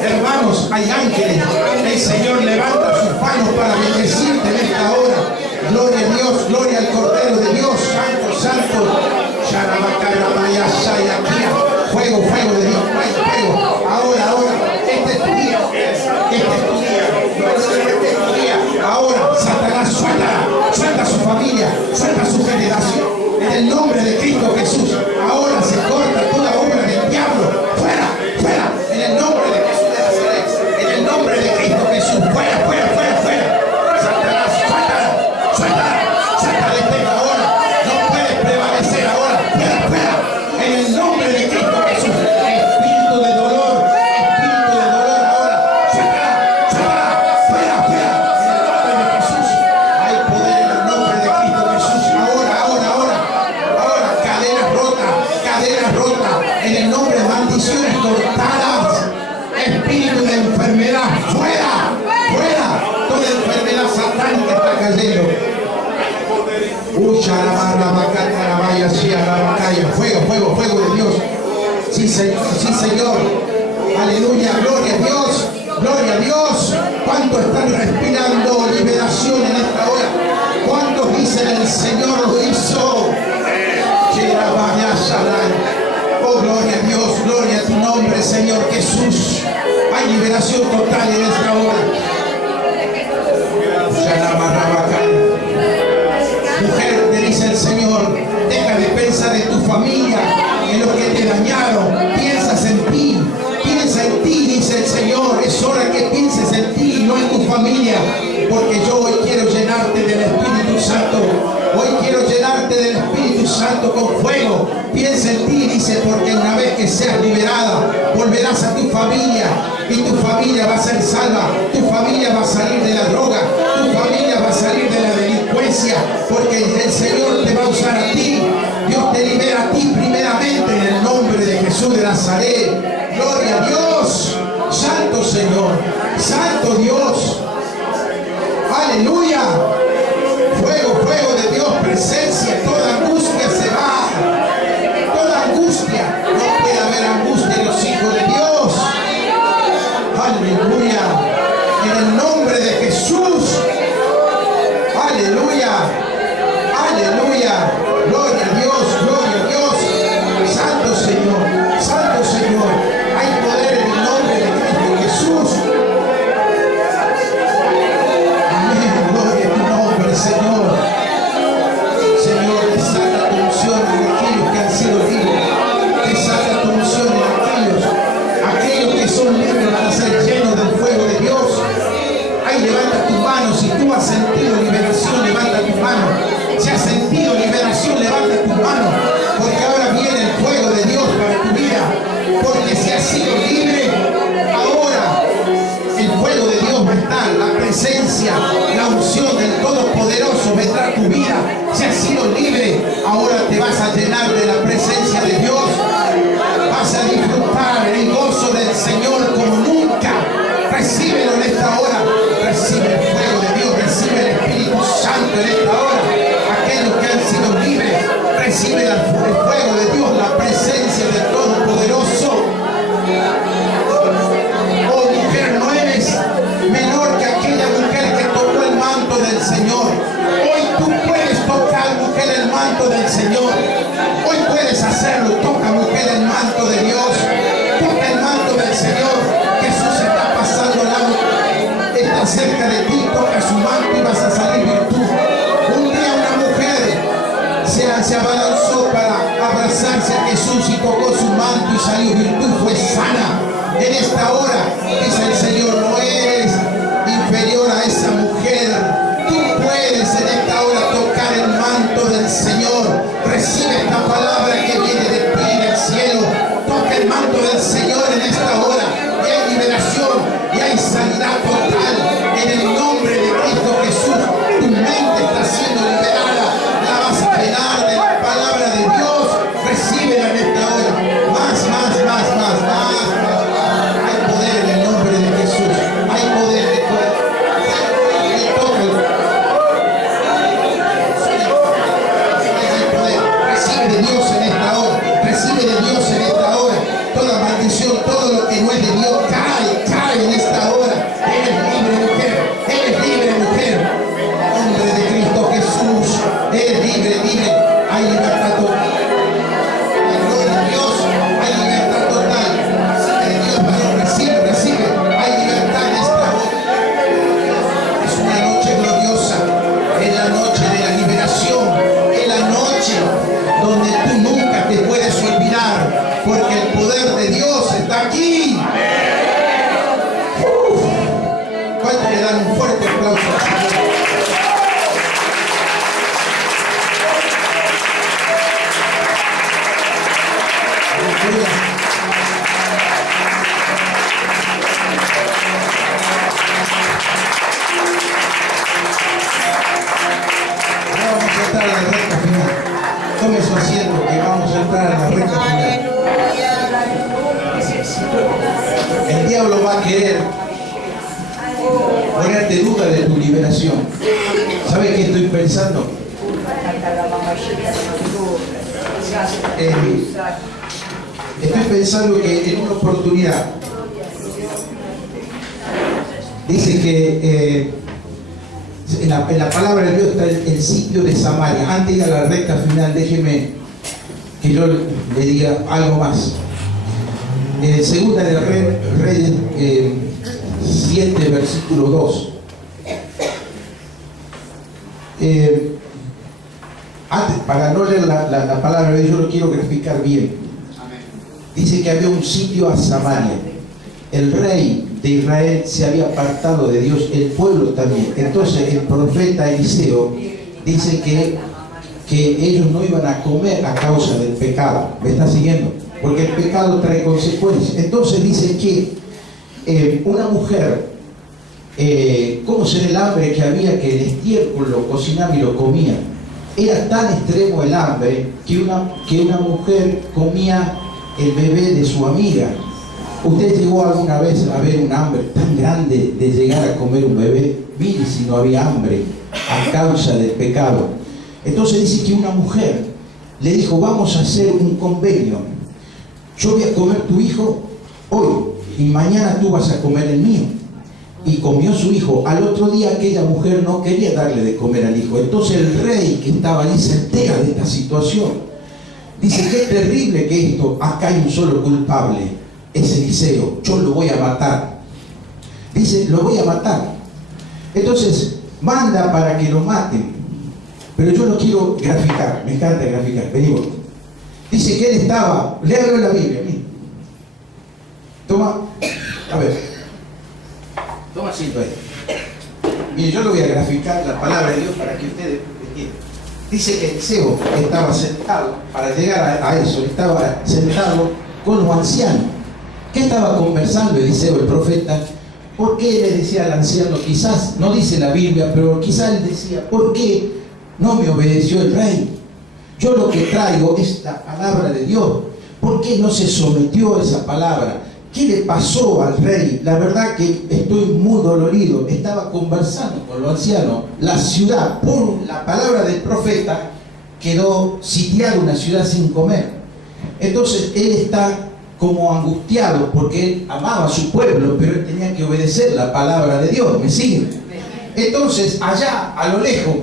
Hermanos, hay ángeles. El Señor levanta sus manos para bendecirte en esta hora. Gloria a Dios, gloria al Cordero de Dios. Santo, santo. Fuego, fuego de Dios, fuego, fuego. Ahora, ahora, este es tu día. Este es tu día. Este es tu día. Ahora, Satanás, suelta a su familia, suelta a su generación. En el nombre de Cristo Jesús. Ahora se corta toda obra del diablo. Fuera, fuera. En el nombre de Jesús de Nazaret. En el nombre de Cristo Jesús. Fuera, fuera, fuera, fuera. Satanás, suelta, suelta, suelta de este ahora. No puedes prevalecer ahora. Fuera, fuera. En el nombre de Cristo Jesús. Espíritu de dolor ahora. Suelta, suelta. Fuera, fuera. En el nombre de Jesús. Hay poder en el nombre de Cristo Jesús. Ahora, ahora, ahora. Ahora, cadenas rotas. Cadenas rotas. En el nombre de maldiciones cortadas. Espíritu de enfermedad. Fuera, fuera. Toda enfermedad satánica está cayendo. Fuego, fuego, fuego de Dios. Sí, Señor, sí, Señor. Aleluya, gloria a Dios. Gloria a Dios. ¿Cuántos están respirando liberación en esta hora? ¿Cuántos dicen el Señor lo hizo? Oh, gloria a Dios, gloria a tu nombre, Señor Jesús. Hay liberación total en esta hora. Mujer, te dice el Señor, deja de pensar en tu familia, en los que te dañaron. Piensas en ti, piensa en ti, dice el Señor. Es hora que pienses en ti, no en tu familia, porque yo hoy quiero llenarte del Espíritu Santo. Hoy quiero llenarte del Espíritu Santo con fuego. Piensa en ti, dice, porque una vez que seas liberada, volverás a tu familia y tu familia va a ser salva. Tu familia va a salir de la droga, tu familia va a salir de la delincuencia, porque el Señor te va a usar a ti. Dios te libera a ti primeramente en el nombre de Jesús de Nazaret. Gloria a Dios. Santo Señor, Santo Dios. Aleluya. Fuego, fuego de Dios, presencia. Toda angustia se va. Toda angustia. No puede haber angustia en los hijos de Dios. Aleluya. En el nombre de Jesús. Aleluya. Aleluya. Gloria a Dios, gloria a Dios. Santo Señor, Santo Señor. Hay poder en el nombre de Cristo Jesús. manto y salió virtud, fue sana. En esta hora, dice el Señor, no eres inferior a esa mujer. Tú puedes en esta hora tocar el manto del Señor. Recibe esta palabra que viene de ti del cielo. Toca el manto del Señor en esta hora. Y hay liberación y hay sanidad total en el nombre de Cristo Jesús. Tu mente está siendo liberada. La vas a llenar de la palabra de Dios. Recíbela en esta hora. Más. Hay poder en el nombre de Jesús. Hay poder. Recibe de Dios en esta hora. Recibe de Dios en esta hora. Toda maldición, todo lo que no es de Dios, cae en esta hora. Eres libre, mujer. Eres libre, mujer. En nombre de Cristo Jesús. Eres libre. Hay libertad total. En gloria a Dios. Hay libertad total. En Dios, varón, recibe. Hay libertad en esta hora. Es una noche gloriosa. Es la noche de la liberación. Es la noche donde tú nunca te puedes olvidar, porque el poder de Dios está aquí. ¿Cuánto le dan un fuerte aplauso al Señor? Aleluya. Ahora vamos a entrar a la recta final. Tome su asiento que vamos a entrar a la recta final. El diablo va a querer ponerte duda de tu liberación. ¿Sabes qué estoy pensando? Estoy pensando que en una oportunidad dice que en la palabra de Dios está el sitio de Samaria. Antes de ir a la recta final, déjeme que yo le diga algo más. Segunda de Reyes 7, versículo 2. Para no leer la palabra de Dios, yo lo quiero graficar bien. Dice que había un sitio a Samaria. El rey de Israel se había apartado de Dios, el pueblo también. Entonces el profeta Eliseo dice que ellos no iban a comer a causa del pecado. ¿Me está siguiendo? Porque el pecado trae consecuencias. Entonces dice que una mujer, ¿cómo será el hambre que había, que el estiércol lo cocinaba y lo comía? Era tan extremo el hambre que una mujer comía el bebé de su amiga. ¿Usted llegó alguna vez a ver un hambre tan grande de llegar a comer un bebé? Mire si no había hambre a causa del pecado. Entonces dice que una mujer le dijo: vamos a hacer un convenio. Yo voy a comer tu hijo hoy y mañana tú vas a comer el mío. Y comió su hijo. Al otro día aquella mujer no quería darle de comer al hijo. Entonces el rey que estaba allí se entera de esta situación. Dice: qué terrible que esto, acá hay un solo culpable, es Eliseo, yo lo voy a matar. Dice: lo voy a matar. Entonces manda para que lo maten. Pero yo lo quiero graficar, me encanta graficar. Venimos. Dice que él estaba, léalo en la Biblia, mira. Toma, a ver. Toma asiento ahí. Mire, yo lo voy a graficar la palabra de Dios para que ustedes entiendan. Dice que Eliseo estaba sentado, para llegar a eso, estaba sentado con los ancianos. ¿Qué estaba conversando Eliseo, el profeta? ¿Por qué le decía al anciano? Quizás, no dice la Biblia, pero quizás él decía: ¿por qué no me obedeció el rey? Yo lo que traigo es la palabra de Dios. ¿Por qué no se sometió a esa palabra? ¿Qué le pasó al rey? La verdad que estoy muy dolorido. Estaba conversando con los ancianos. La ciudad, por la palabra del profeta, quedó sitiada, una ciudad sin comer. Entonces él está como angustiado porque él amaba a su pueblo, pero él tenía que obedecer la palabra de Dios. ¿Me siguen? Entonces allá a lo lejos,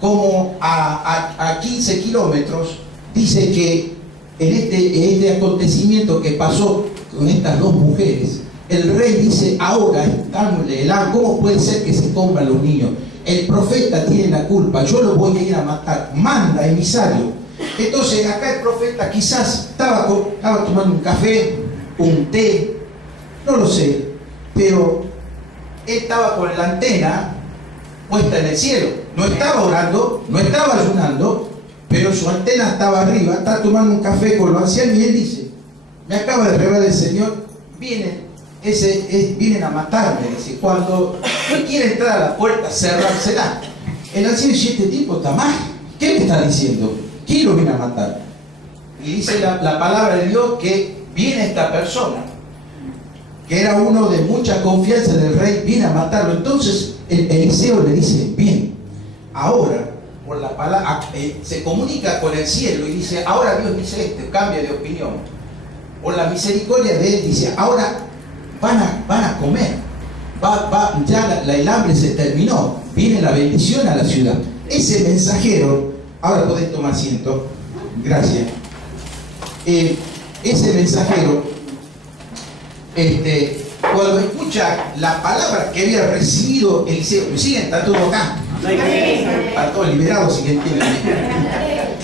como a 15 kilómetros, dice que en este acontecimiento que pasó con estas dos mujeres, el rey dice: ahora están, ¿cómo puede ser que se coman los niños? El profeta tiene la culpa, yo lo voy a ir a matar. Manda emisario. Entonces acá el profeta quizás estaba tomando un café, un té, no lo sé, pero él estaba con la antena puesta en el cielo. No estaba orando, no estaba ayunando, pero su antena estaba arriba, está tomando un café con los ancianos y él dice, me acaba de revelar el Señor, vienen a matarme, dice, cuando quiere entrar a la puerta, cerrársela. El anciano dice, este tipo está mal, ¿qué me está diciendo? ¿Quién lo viene a matar? Y dice la palabra de Dios que viene esta persona, que era uno de mucha confianza del rey, viene a matarlo. Entonces Eliseo le dice, bien, ahora, por la palabra, se comunica con el cielo y dice, ahora Dios dice esto, cambia de opinión. Por la misericordia de él dice, ahora van a comer, ya el hambre se terminó, viene la bendición a la ciudad. Ese mensajero, ahora podés tomar asiento, gracias. Ese mensajero, cuando escucha la palabra que había recibido Eliseo, ¿me siguen? Está todo acá, está todo liberado, si entienden.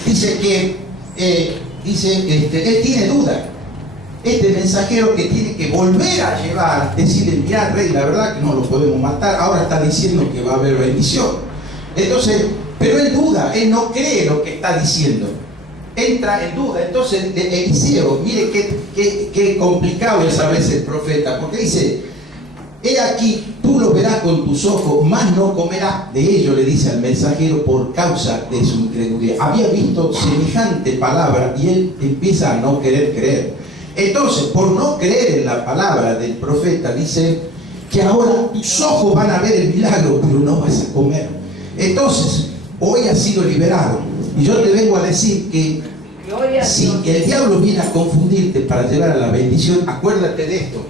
Dice que él tiene duda. Este mensajero que tiene que volver a llevar, decirle, mira rey, la verdad que no lo podemos matar, ahora está diciendo que va a haber bendición. Entonces, pero él duda, él no cree lo que está diciendo, entra en duda. Entonces Eliseo, mire qué complicado es a veces el profeta, porque dice, he aquí, tú lo verás con tus ojos, mas no comerás de ello, le dice al mensajero, por causa de su incredulidad. Había visto semejante palabra y él empieza a no querer creer. Entonces, por no creer en la palabra del profeta, dice que ahora tus ojos van a ver el milagro, pero no vas a comer. Entonces, hoy has sido liberado. Y yo te vengo a decir que si el diablo viene a confundirte para llevar a la bendición, acuérdate de esto.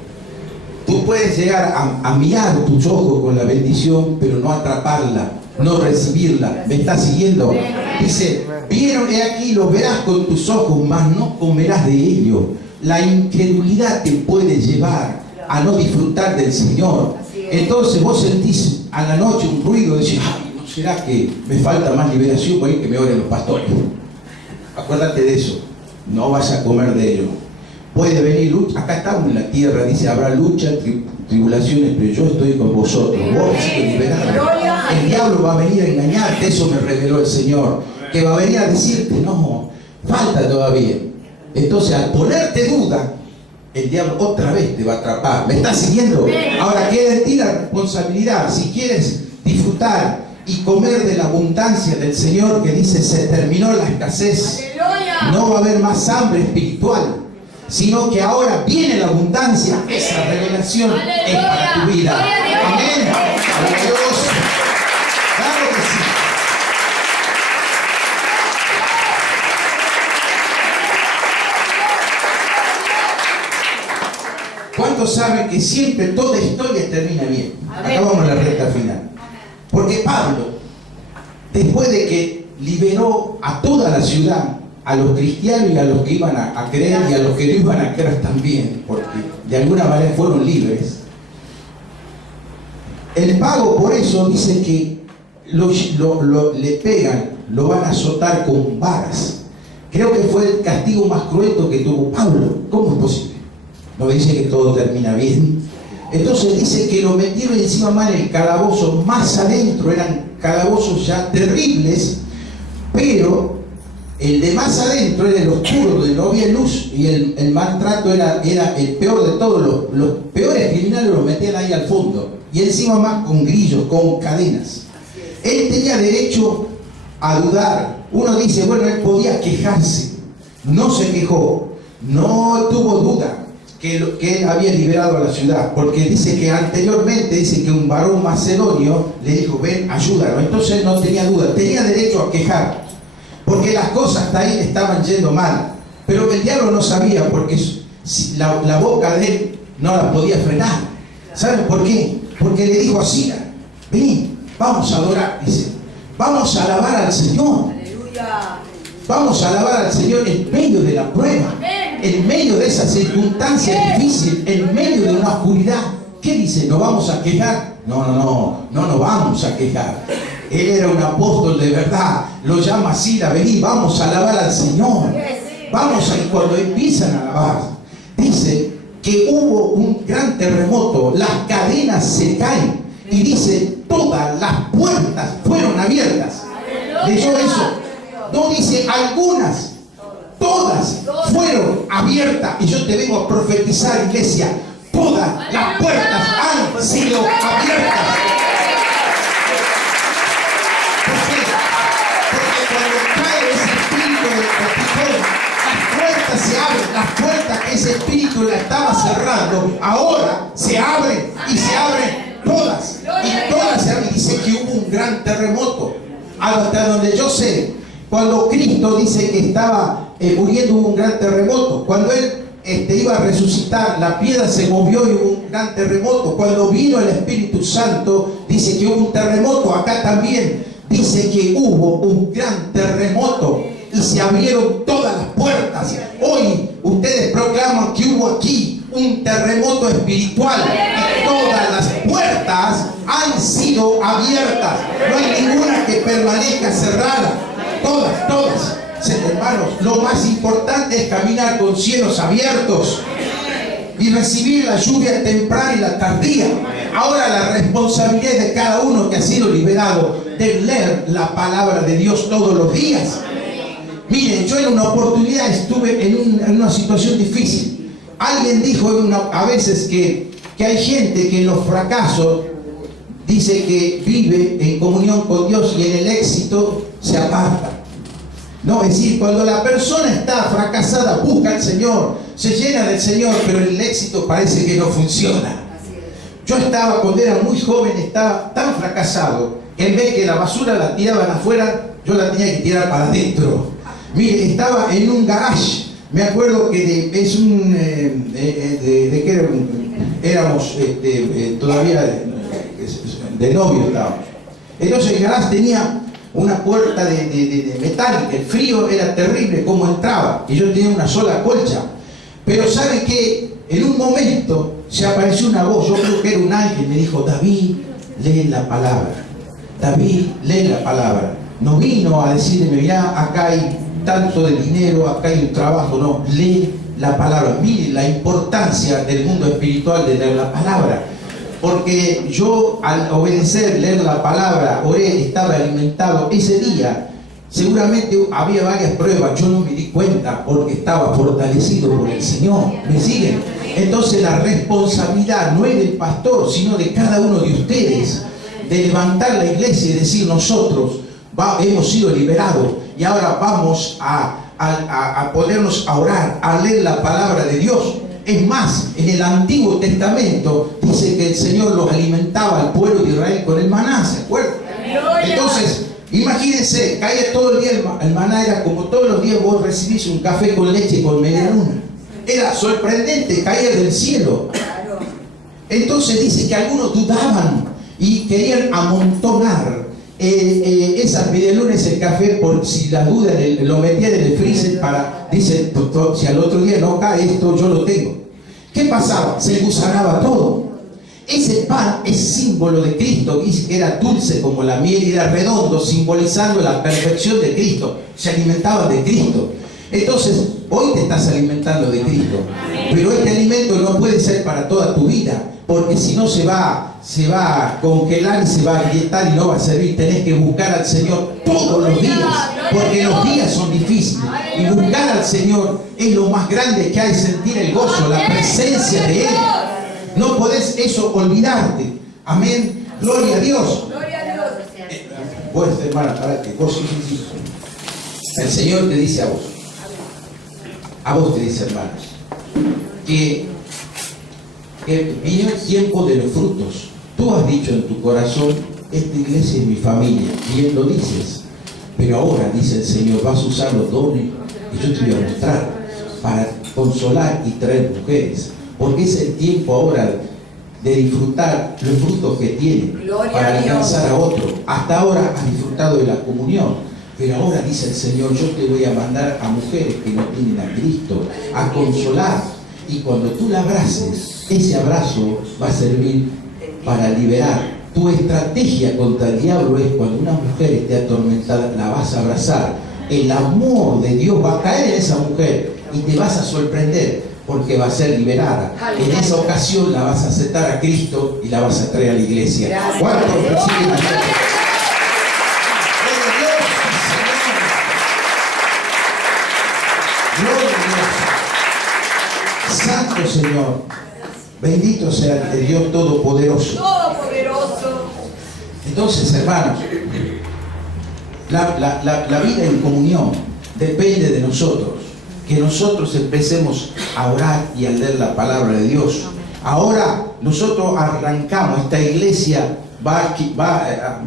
Tú puedes llegar a mirar tus ojos con la bendición, pero no atraparla, no recibirla. ¿Me estás siguiendo? Dice, vieron, he aquí, lo verás con tus ojos, mas no comerás de ello. La incredulidad te puede llevar a no disfrutar del Señor. Entonces vos sentís a la noche un ruido, decís, ay, ¿no será que me falta más liberación? Voy a que me oren los pastores. Acuérdate de eso, no vas a comer de ello. Puede venir lucha, acá estamos en la tierra, dice, habrá lucha, tribulaciones, pero yo estoy con vosotros. Vos has sido liberado. El diablo va a venir a engañarte, eso me reveló el Señor, que va a venir a decirte, no, falta todavía. Entonces, al ponerte duda, el diablo otra vez te va a atrapar. ¿Me estás siguiendo? Ahora queda en ti la responsabilidad. Si quieres disfrutar y comer de la abundancia del Señor, que dice, se terminó la escasez. ¡Aleluya! No va a haber más hambre espiritual, sino que ahora viene la abundancia. Esa revelación es para tu vida. Amén. Gloria a Dios. Claro que sí. ¿Cuántos saben que siempre toda historia termina bien? Acá vamos a la recta final. Porque Pablo, después de que liberó a toda la ciudad, a los cristianos y a los que iban a creer y a los que no iban a creer también, porque de alguna manera fueron libres, el pago por eso dice que le pegan, lo van a azotar con varas. Creo que fue el castigo más cruento que tuvo Pablo. ¿Cómo es posible? No dice que todo termina bien. Entonces dice que lo metieron encima más en el calabozo, más adentro, eran calabozos ya terribles, pero el de más adentro era el oscuro, donde no había luz, y el maltrato era el peor de todos. Los peores criminales los metían ahí al fondo, y encima más con grillos, con cadenas. Él tenía derecho a dudar. Uno dice, bueno, él podía quejarse, no se quejó, no tuvo duda que él había liberado a la ciudad, porque dice que anteriormente, dice que un varón macedonio le dijo, ven, ayúdanos. Entonces él no tenía duda, tenía derecho a quejar, porque las cosas hasta ahí estaban yendo mal, pero el diablo no sabía, porque la boca de él no la podía frenar. ¿Saben por qué? Porque le dijo así, vení, vamos a adorar, dice, vamos a alabar al Señor. Aleluya. Vamos a alabar al Señor en medio de la prueba, en medio de esa circunstancia difícil, en medio de una oscuridad. ¿Qué dice? ¿No vamos a quejar? No nos vamos a quejar. Él era un apóstol de verdad. lo llama así, la vení, vamos a alabar al Señor. Vamos a, y cuando empiezan a alabar, dice que hubo un gran terremoto, las cadenas se caen, y dice, todas las puertas fueron abiertas. ¿Leyó eso? No dice algunas, todas fueron abiertas. Y yo te vengo a profetizar, iglesia, todas las puertas han sido abiertas. Porque cuando cae ese espíritu del capitán, las puertas se abren, las puertas que ese espíritu la estaba cerrando, ahora se abren y se abren todas. Y todas se abren. Dice que hubo un gran terremoto. Hasta donde yo sé, cuando Cristo dice que estaba muriendo, hubo un gran terremoto. Cuando Él iba a resucitar, la piedra se movió y hubo un gran terremoto. Cuando vino el Espíritu Santo, dice que hubo un terremoto. Acá también dice que hubo un gran terremoto y se abrieron todas las puertas. Hoy ustedes proclaman que hubo aquí un terremoto espiritual y todas las puertas han sido abiertas. No hay ninguna que permanezca cerrada. Todas. Hermanos, lo más importante es caminar con cielos abiertos y recibir la lluvia temprana y la tardía. Ahora la responsabilidad es de cada uno que ha sido liberado de leer la palabra de Dios todos los días. Miren, yo en una oportunidad estuve en una situación difícil. Alguien dijo a veces que hay gente que en los fracasos dice que vive en comunión con Dios y en el éxito se aparta. No, es decir, cuando la persona está fracasada, busca al Señor, se llena del Señor, pero el éxito parece que no funciona. Yo estaba, cuando era muy joven, estaba tan fracasado, en vez que la basura la tiraban afuera, yo la tenía que tirar para adentro. Mire, estaba en un garage. Me acuerdo que éramos todavía de novio estábamos. Entonces el garage tenía una puerta de metal, el frío era terrible como entraba, y yo tenía una sola colcha. Pero ¿sabe qué? En un momento se apareció una voz, yo creo que era un ángel, me dijo: David, lee la palabra. David, lee la palabra. No vino a decirme, mirá, acá hay tanto de dinero, acá hay un trabajo. No, lee la palabra. Mire la importancia del mundo espiritual de leer la palabra. Porque yo, al obedecer, leer la palabra, oré, estaba alimentado. Ese día seguramente había varias pruebas, yo no me di cuenta porque estaba fortalecido por el Señor. ¿Me siguen? Entonces la responsabilidad no es del pastor, sino de cada uno de ustedes, de levantar la iglesia y decir: nosotros hemos sido liberados y ahora vamos a ponernos a orar, a leer la palabra de Dios. Es más, en el Antiguo Testamento dice que el Señor los alimentaba al pueblo de Israel con el maná, ¿se acuerdan? Entonces, imagínense, caía todo el día el maná, era como todos los días vos recibís un café con leche con media luna. Era sorprendente, caía del cielo. Entonces dice que algunos dudaban y querían amontonar esas medialunas, el café, por si la duda lo metían en el freezer para, dice, si al otro día no cae esto, yo lo tengo. ¿Qué pasaba? Se gusanaba todo. Ese pan es símbolo de Cristo, y era dulce como la miel y era redondo, simbolizando la perfección de Cristo. Se alimentaba de Cristo. Entonces, hoy te estás alimentando de Cristo, pero este alimento no puede ser para toda tu vida, porque si no se va a congelar y se va a agrietar y no va a servir. Tenés que buscar al Señor todos los días, porque los días son difíciles, y buscar al Señor es lo más grande que hay, sentir el gozo, la presencia de Él. No podés eso olvidarte. Amén. Gloria a Dios. Pues, hermana, para que vos, el Señor te dice a vos te dice, hermanos, que vino el tiempo de los frutos. Tú has dicho en tu corazón: esta iglesia es mi familia. Bien lo dices. Pero ahora, dice el Señor, vas a usar los dones que yo te voy a mostrar para consolar y traer mujeres. Porque es el tiempo ahora de disfrutar los frutos que tiene para alcanzar a otro. Hasta ahora has disfrutado de la comunión, pero ahora, dice el Señor, yo te voy a mandar a mujeres que no tienen a Cristo, a consolar. Y cuando tú la abraces, ese abrazo va a servir para liberar Tu estrategia contra el diablo es cuando una mujer esté atormentada, la vas a abrazar. El amor de Dios va a caer en esa mujer y te vas a sorprender porque va a ser liberada. En esa ocasión la vas a aceptar a Cristo y la vas a traer a la iglesia. ¿Cuántos reciben a Dios? Gloria a Dios. Santo Señor, bendito sea el Dios Todopoderoso. Entonces, hermanos, la vida en comunión depende de nosotros. Que nosotros empecemos a orar y a leer la palabra de Dios. Ahora nosotros arrancamos, esta iglesia va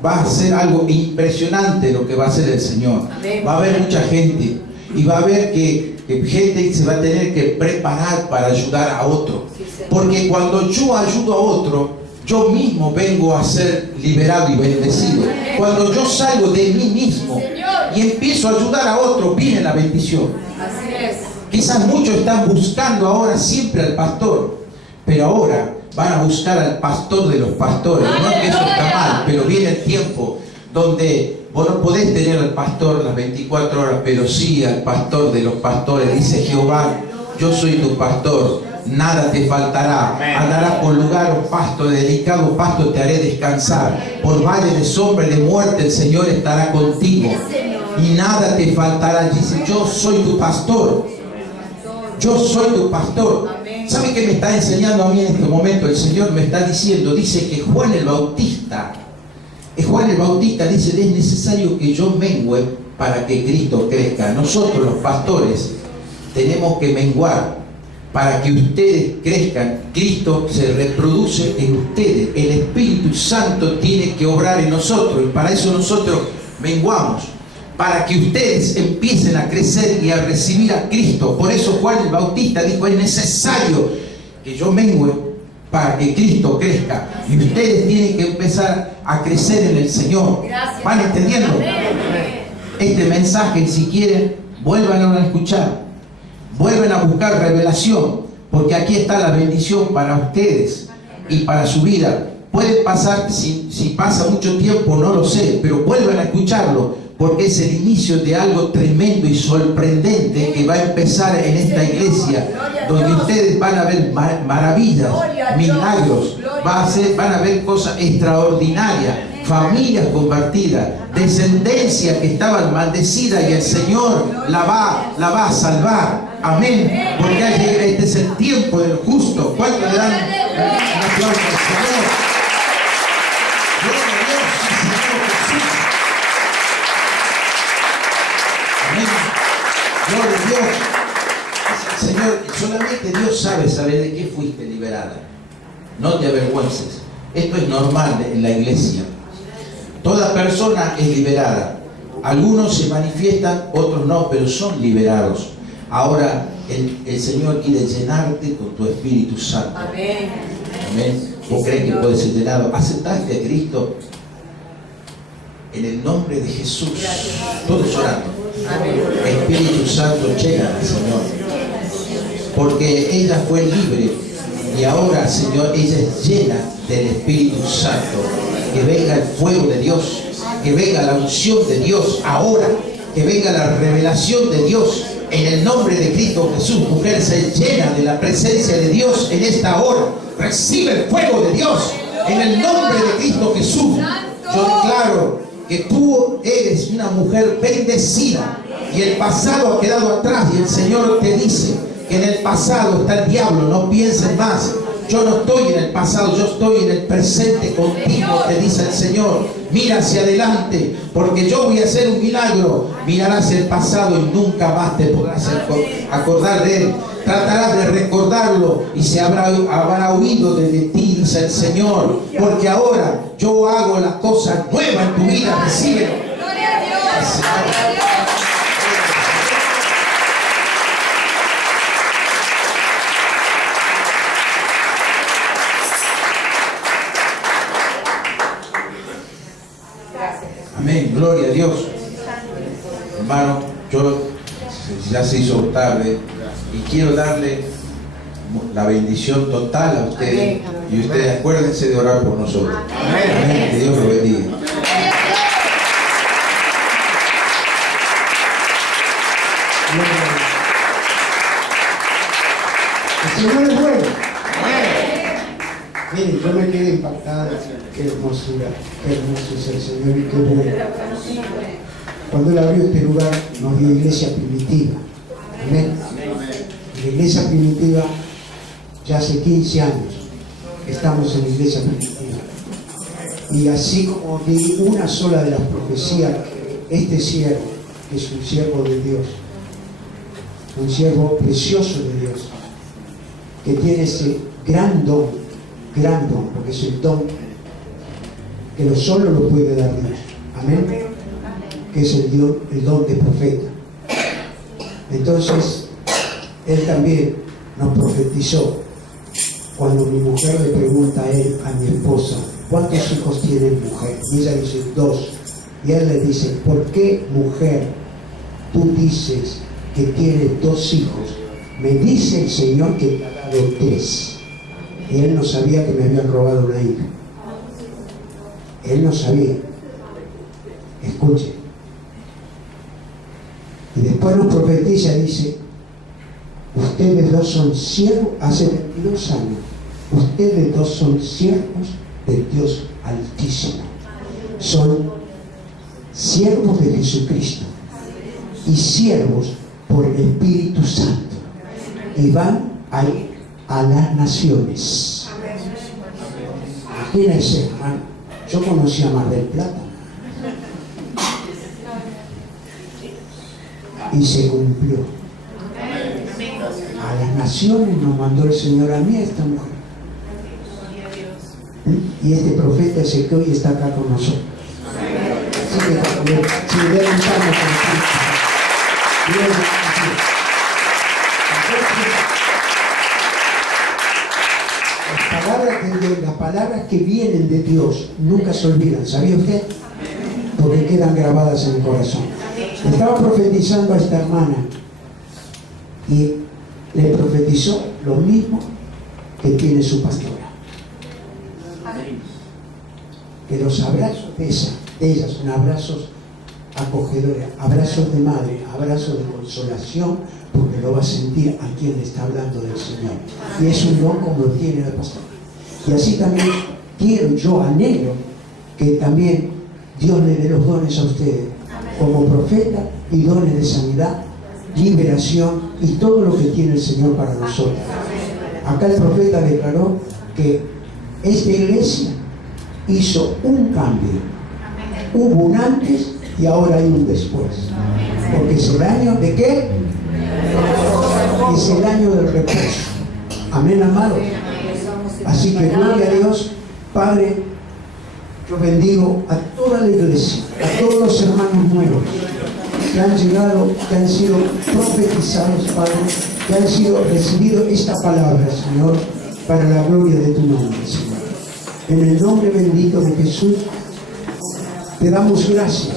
a hacer algo impresionante lo que va a hacer el Señor. Va a haber mucha gente y va a haber que gente se va a tener que preparar para ayudar a otro. Porque cuando yo ayudo a otro, yo mismo vengo a ser liberado y bendecido. Cuando yo salgo de mí mismo y empiezo a ayudar a otro, viene la bendición. Quizás muchos están buscando ahora siempre al pastor, pero ahora van a buscar al pastor de los pastores. No es que eso está mal, pero viene el tiempo donde vos no podés tener al pastor las 24 horas, pero sí al pastor de los pastores. Dice Jehová, yo soy tu pastor, nada te faltará. Andarás por lugar o pasto delicado, pasto te haré descansar. Por valle de sombra y de muerte el Señor estará contigo y nada te faltará. Dice, yo soy tu pastor. Yo soy tu pastor. ¿Sabe qué me está enseñando a mí en este momento? El Señor me está diciendo, dice que Juan el Bautista dice, es necesario que yo mengüe para que Cristo crezca. Nosotros los pastores tenemos que menguar para que ustedes crezcan. Cristo se reproduce en ustedes. El Espíritu Santo tiene que obrar en nosotros y para eso nosotros menguamos. Para que ustedes empiecen a crecer y a recibir a Cristo. Por eso Juan el Bautista dijo, es necesario que yo mengüe para que Cristo crezca. Y ustedes tienen que empezar a crecer en el Señor. ¿Van entendiendo? Este mensaje, si quieren, vuelvan a escuchar. Vuelven a buscar revelación. Porque aquí está la bendición para ustedes y para su vida. Puede pasar, si pasa mucho tiempo, no lo sé, pero vuelvan a escucharlo. Porque es el igual de algo tremendo y sorprendente que va a empezar en esta iglesia, donde ustedes van a ver maravillas, milagros, van a ver cosas extraordinarias, familias convertidas, descendencia que estaban maldecidas y el Señor la va a salvar. Amén. Porque este es el tiempo del justo. ¿Cuánto le dan un aplauso al Señor? Gloria a Dios, Señor Jesús. Gloria a Dios. Señor, solamente Dios sabe de qué fuiste liberada. No te avergüences. Esto es normal en la iglesia. Toda persona es liberada. Algunos se manifiestan, otros no, pero son liberados. Ahora el Señor quiere llenarte con tu Espíritu Santo. Amén. Amén. ¿Vos crees que puedes ser llenado? ¿Aceptaste a Cristo? En el nombre de Jesús. Todos orando. Espíritu Santo, llena al Señor. Porque ella fue libre y ahora, Señor, ella es llena del Espíritu Santo. Que venga el fuego de Dios, que venga la unción de Dios ahora, que venga la revelación de Dios en el nombre de Cristo Jesús. Mujer, se llena de la presencia de Dios en esta hora. Recibe el fuego de Dios en el nombre de Cristo Jesús. Yo declaro que tú eres una mujer bendecida y el pasado ha quedado atrás y el Señor te dice que en el pasado está el diablo, no pienses más. Yo no estoy en el pasado, yo estoy en el presente contigo, te dice el Señor. Mira hacia adelante, porque yo voy a hacer un milagro. Mirarás el pasado y nunca más te podrás acordar de él. Tratarás de recordarlo y se habrá oído de ti, dice el Señor. Porque ahora yo hago las cosas nuevas en tu vida, recíbelo. Gloria a Dios. Gloria a Dios. Amén, gloria a Dios. Hermano, yo ya se hizo tarde y quiero darle la bendición total a ustedes. Y ustedes acuérdense de orar por nosotros. Amén. Que Dios los bendiga. El Señor es bueno. Miren, yo me quedé impactada. Qué hermosura, qué hermoso es el Señor y qué bueno. Cuando Él abrió este lugar, nos dio iglesia primitiva. Amén. La iglesia primitiva, ya hace 15 años, estamos en la iglesia primitiva. Y así como di una sola de las profecías, este siervo es un siervo de Dios, un siervo precioso de Dios, que tiene ese gran don, porque es el don que solo lo puede dar Dios. Amén. Que es el don de profeta. Entonces, él también nos profetizó. Cuando mi mujer le pregunta a él, a mi esposa, ¿cuántos hijos tiene mujer? Y ella dice, 2. Y él le dice, ¿por qué, mujer, tú dices que tienes 2 hijos? Me dice el Señor que te ha dado 3. Y él no sabía que me habían robado una hija. Él no sabía. Escuche. Y después nos profetiza y dice, ustedes 2 son siervos, hace 22 años, ustedes 2 son siervos del Dios Altísimo. Son siervos de Jesucristo y siervos por el Espíritu Santo. Y van a ir a las naciones. Imagínense, hermano, yo conocí a Mar del Plata. Y se cumplió. A las naciones nos mandó el Señor a mí, a esta mujer. Y este profeta es el que hoy está acá con nosotros. Así que si le levantamos con Cristo. Las palabras que vienen de Dios nunca se olvidan, ¿sabía usted? Porque quedan grabadas en el corazón. Estaba profetizando a esta hermana y le profetizó lo mismo que tiene su pastora. Que los abrazos de ellas son abrazos acogedores, abrazos de madre, abrazos de consolación, porque lo va a sentir a quien le está hablando del Señor. Y es un don como lo tiene la pastora. Y así también quiero, yo anhelo que también Dios le dé los dones a ustedes, como profeta, y dones de sanidad, liberación y todo lo que tiene el Señor para nosotros. Acá el profeta declaró que esta iglesia hizo un cambio. Hubo un antes y ahora hay un después. Porque es el año de ¿qué? Es el año del reposo. Amén, amados. Así que gloria a Dios. Padre, yo bendigo a toda la iglesia, a todos los hermanos nuevos que han llegado, que han sido profetizados, Padre, que han sido recibido esta palabra, Señor, para la gloria de tu nombre, Señor. En el nombre bendito de Jesús, te damos gracias.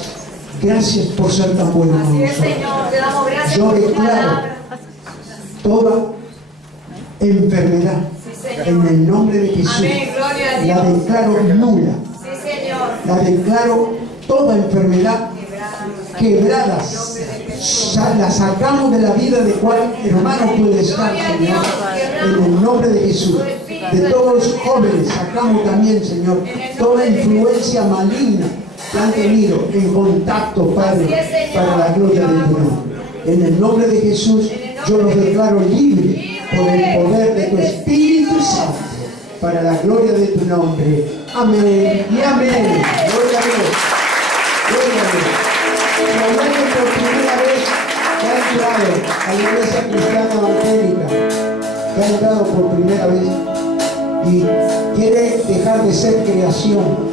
Gracias por ser tan bueno con nosotros. Yo declaro toda enfermedad en el nombre de Jesús. La declaro nula. La declaro toda enfermedad quebradas. La sacamos de la vida de cual hermano puede estar, Señor. En el nombre de Jesús. De todos los jóvenes sacamos también, Señor, toda influencia maligna que han tenido en contacto, Padre, para la gloria de tu nombre. En el nombre de Jesús, yo los declaro libres por el poder de tu Espíritu Santo, para la gloria de tu nombre. Amén y amén. Gloria a Dios. Gloria a Dios. Si alguien por primera vez que ha entrado a la iglesia cristiana evangélica, que ha entrado por primera vez y quiere dejar de ser creación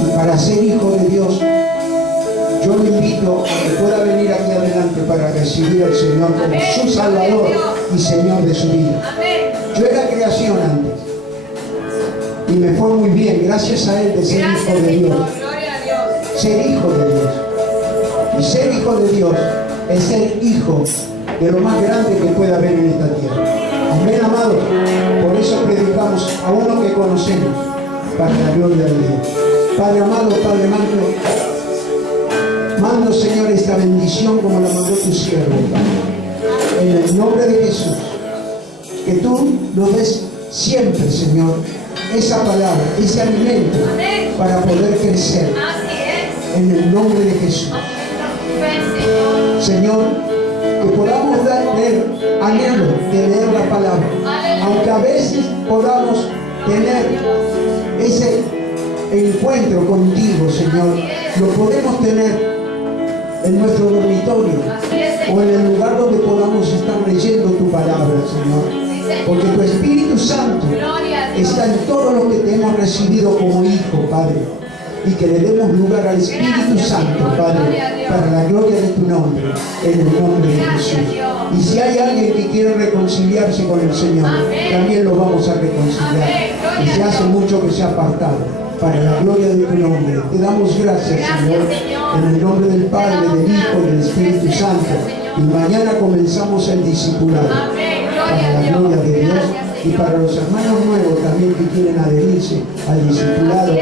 y para ser hijo de Dios, yo le invito a que pueda venir aquí adelante para recibir al Señor como su Salvador y Señor de su vida. Yo era creación antes y me fue muy bien gracias a Él de ser hijo de Dios. Ser hijo de Dios. Y ser hijo de Dios es ser hijo de lo más grande que pueda haber en esta tierra. Amén, amado. Por eso predicamos a uno que conocemos, para la gloria de Dios. Padre amado, Padre mando, Señor, esta bendición como la mandó tu siervo, Padre. En el nombre de Jesús, que tú nos des siempre, Señor, esa palabra, ese alimento para poder crecer. En el nombre de Jesús. Señor, que podamos tener anhelo de leer la palabra, aunque a veces podamos tener ese encuentro contigo, Señor, lo podemos tener en nuestro dormitorio o en el lugar donde podamos estar leyendo tu palabra, Señor, porque tu Espíritu Santo está en todo lo que te hemos recibido como hijo, Padre, y que le demos lugar al Espíritu Santo, Padre, para la gloria de tu nombre, en el nombre de Jesús. Y si hay alguien que quiere reconciliarse con el Señor, también lo vamos a reconciliar. Y se hace mucho que se ha apartado, para la gloria de tu nombre. Te damos gracias, Señor, en el nombre del Padre, del Hijo y del Espíritu Santo. Y mañana comenzamos el discipulado, para la gloria de Dios. Y para los hermanos nuevos también que quieren adherirse al discipulado,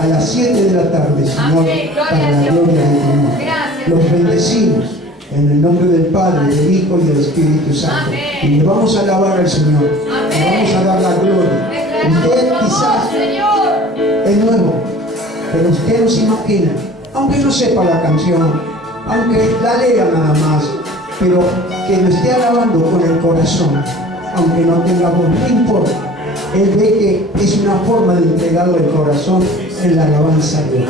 a las 7 de la tarde, Señor, para la gloria de tu nombre. Los bendecimos en el nombre del Padre, del Hijo y del Espíritu Santo. Y le vamos a alabar al Señor, le vamos a dar la gloria. Usted quizás es nuevo, pero usted no se imagina, aunque no sepa la canción, aunque la lea nada más, pero que lo esté alabando con el corazón, aunque no tenga voz, no importa. Él ve que es una forma de entregarlo el corazón en la alabanza a Dios,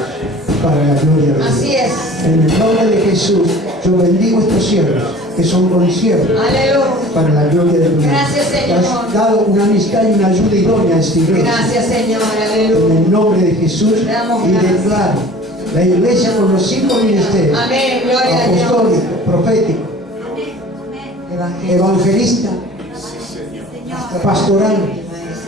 para la gloria de Dios. Así es. En el nombre de Jesús, yo bendigo estos siervos, que son consiervos, para la gloria de Dios. Gracias, Señor. Has dado una amistad y una ayuda idónea a esta iglesia. Gracias, Señor. En Aleluya. el nombre de Jesús, y declaro la iglesia con los 5 ministerios: Amén. Gloria a Dios. apostólico, profético, evangelista, pastoral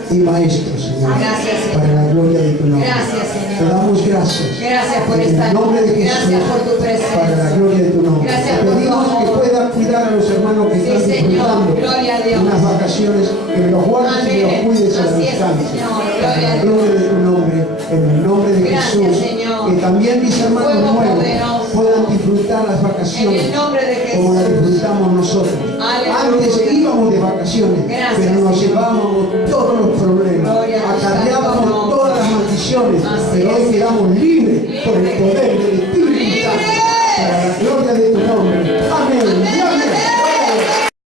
y maestro, Señor, Gracias, Señor. para la gloria de tu nombre. Gracias, Señor. Te damos gracias. Gracias por En esta el nombre de Jesús, Gracias por tu presencia. para la gloria de tu nombre. Gracias Te por tu pedimos que amor. pueda cuidar a los hermanos que Sí, están Señor. disfrutando Gloria a Dios. unas vacaciones, que los guardes y los Amén. cuides a la Así es, distancia. Señor. Para Gloria la a gloria de tu nombre, en el nombre de Gracias, Jesús. Señor. Que también mis hermanos Fuego nuevos poderoso. puedan disfrutar las En vacaciones el nombre de como las Jesús. disfrutamos nosotros. Aleluya. Antes íbamos de vacaciones, Gracias, pero nos Señor. llevábamos todos los problemas, Gloria a tu santo acarreábamos nombre. todas las maldiciones, Así pero hoy es. quedamos libres por el Libre. poder del Espíritu Libre. Santo, para la gloria de tu nombre.